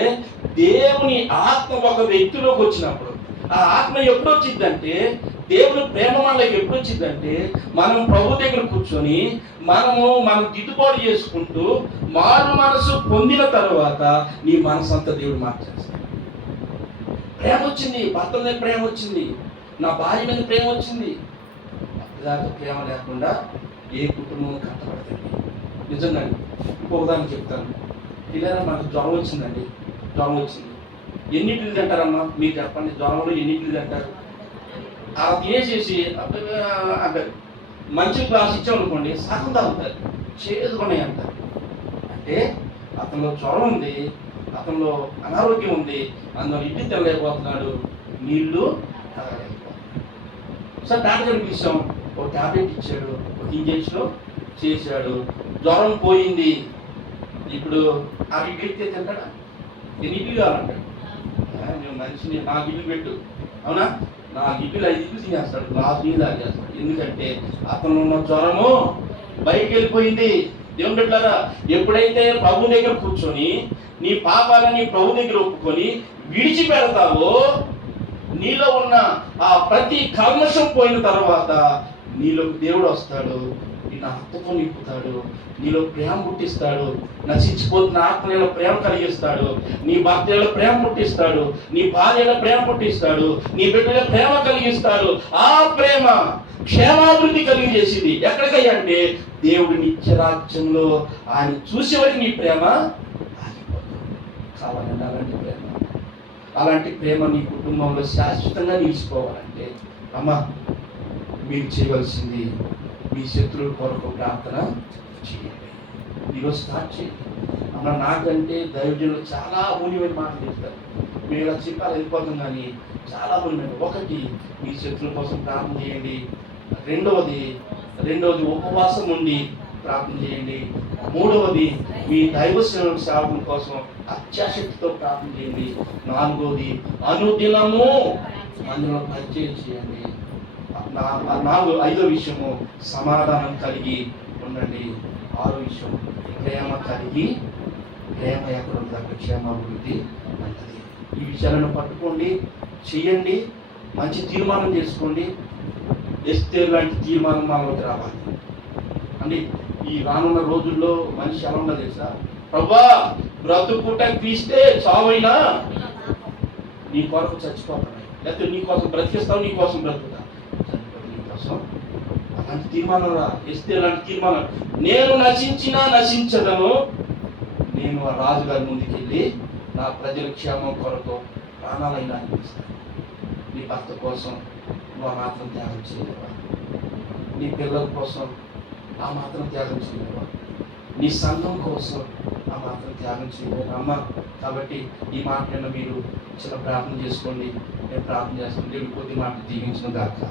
దేవుని ఆత్మ ఒక వ్యక్తిలోకి వచ్చినప్పుడు, ఆ ఆత్మ ఎప్పుడు వచ్చిందంటే దేవుని ప్రేమ మనలోకి ఎప్పుడు వచ్చిందంటే మనం ప్రభు దగ్గర కూర్చొని మనం దిద్దుబాటు చేసుకుంటూ మారు మనసు పొందిన తర్వాత నీ మనసు అంతా దేవుడు మార్చేస్తాడు. ప్రేమ వచ్చింది, భర్త మీద ప్రేమ వచ్చింది, నా భార్య మీద ప్రేమ వచ్చింది. ఇలాంటి ప్రేమ లేకుండా ఏ కుటుంబం కట్టబడుతుంది. నిజంగా ఇంకో ఉదాహరణ చెప్తాను. పిల్లరా మనకు జ్వరం వచ్చిందండి, జ్వరం వచ్చింది. ఎన్ని ఇడ్లీలు తింటారమ్మా మీరు చెప్పండి? జ్వరంలో ఎన్ని ఇడ్లీలు తింటారు? అలా తినేసేసి అంటారు. మంచి గ్లాస్ ఇచ్చామనుకోండి సగం తాగుతారు, చేదుకున్నాయి అంటారు. అంటే అతనిలో జ్వరం ఉంది, అతనిలో అనారోగ్యం ఉంది, అందులో ఇడ్లీ తినలేకపోతున్నాడు, నీళ్లు తాగలేకపోతున్నాడు. సార్ డాక్టర్ పిలిచాం, ఒక ట్యాబ్లెట్ ఇచ్చాడు, ఒక ఇంజక్షన్ చేశాడు, జ్వరం పోయింది. ఇప్పుడు ఆ ఇడ్లీ తింటాడా? ఎన్ని ఇడ్లీ కావాలంటాడు? నేను మనిషిని నాకు ఇడ్లీ పెట్టు, అవునా? నా ఇడ్లీలు 5 ఇడ్లీ తినేస్తాడు, గ్లాస్ నీళ్ళు తాగేస్తాడు. ఎందుకంటే అతను ఉన్న జ్వరము బయటికి వెళ్ళిపోయింది. దేవుని బిడ్డలారా, ఎప్పుడైతే ప్రభు దగ్గర కూర్చొని నీ పాపాలని ప్రభు దగ్గర ఒప్పుకొని విడిచిపెడతావో నీలో ఉన్న ఆ ప్రతి కల్మషం పోయిన తర్వాత నీలోకి దేవుడు వస్తాడు, నిన్ను ఆత్మతో నింపుతాడు, నీలో ప్రేమ పుట్టిస్తాడు, నశించిపోతున్న ఆత్మలో ప్రేమ కలిగిస్తాడు, నీ భర్తలో ప్రేమ పుట్టిస్తాడు, నీ భార్యలో ప్రేమ పుట్టిస్తాడు, నీ బిడ్డలో ప్రేమ కలిగిస్తాడు. ఆ ప్రేమ క్షేమాభివృద్ధి కలిగజేసింది. ఎక్కడికయ్యా అంటే దేవుడి నిత్యరాజ్యంలో ఆయన చూసేవాడికి నీ ప్రేమ కావాలండి. అలాంటి ప్రేమ, అలాంటి ప్రేమ నీ కుటుంబంలో శాశ్వతంగా నిలిచిపోవాలంటే అమ్మ మీరు చేయవలసింది మీ శత్రువుల కొరకు ప్రార్థన చేయండి. ఈరోజు స్టార్ట్ చేయండి. అమ్మ నాకంటే దైవజనులు చాలా మూల్యమైన మాటలు చెప్తారు, మేము ఇలా చెప్పాలి వెళ్ళిపోతాం, కానీ చాలా మూల్యమైన. ఒకటి, మీ శత్రువుల కోసం ప్రార్థన చేయండి. రెండవది ఉపవాసం ఉండి ప్రార్థన చేయండి. మూడవది మీ దైవ సేవకుల కోసం అత్యాశక్తితో ప్రార్థన చేయండి. నాలుగవది అనుదినము అందులో పరిచయం చేయండి. ఐదో విషయము సమాధానం కలిగి ఉండండి. 6వ విషయం ప్రేమ కలిగి, ప్రేమ ఎక్కడ ఉంటుంది అక్కడ క్షేమాభివృద్ధి ఉంటుంది. ఈ విషయాలను పట్టుకోండి, చెయ్యండి, మంచి తీర్మానం చేసుకోండి. ఎస్తేరు లాంటి తీర్మానం మనలోకి రావాలి అండి. ఈ రానున్న రోజుల్లో మనిషి ఎలా ఉండదు తెలుసా? ప్రభువా బ్రతుకుట క్రీస్తే, చావైనా నీ కొరకు చచ్చిపోతున్నాయి, లేకపోతే నీ కోసం బ్రతికిస్తావు, నీ కోసం బ్రతుకుతా, నీ కోసం. అలాంటి తీర్మానం రా. ఎస్తేరు లాంటి తీర్మానం, నేను నశించినా నశించదను, నేను ఆ రాజుగారి ముందుకు వెళ్ళి నా ప్రజల క్షేమం కొరకు ప్రాణాలైనా అనిపిస్తాను. నీ భర్త కోసం నువ్వు ఆ మాత్రం త్యాగం చేయలేవా? నీ పిల్లల కోసం ఆ మాత్రం త్యాగం చేయలేవా? నీ సంఘం కోసం ఆ మాత్రం త్యాగం చేయలేవా అమ్మ? కాబట్టి ఈ మాట మీరు చిన్న ప్రార్థన చేసుకోండి. నేను ప్రార్థన చేస్తాను. దేవుడి కొద్ది మాట దీవించిన దాకా.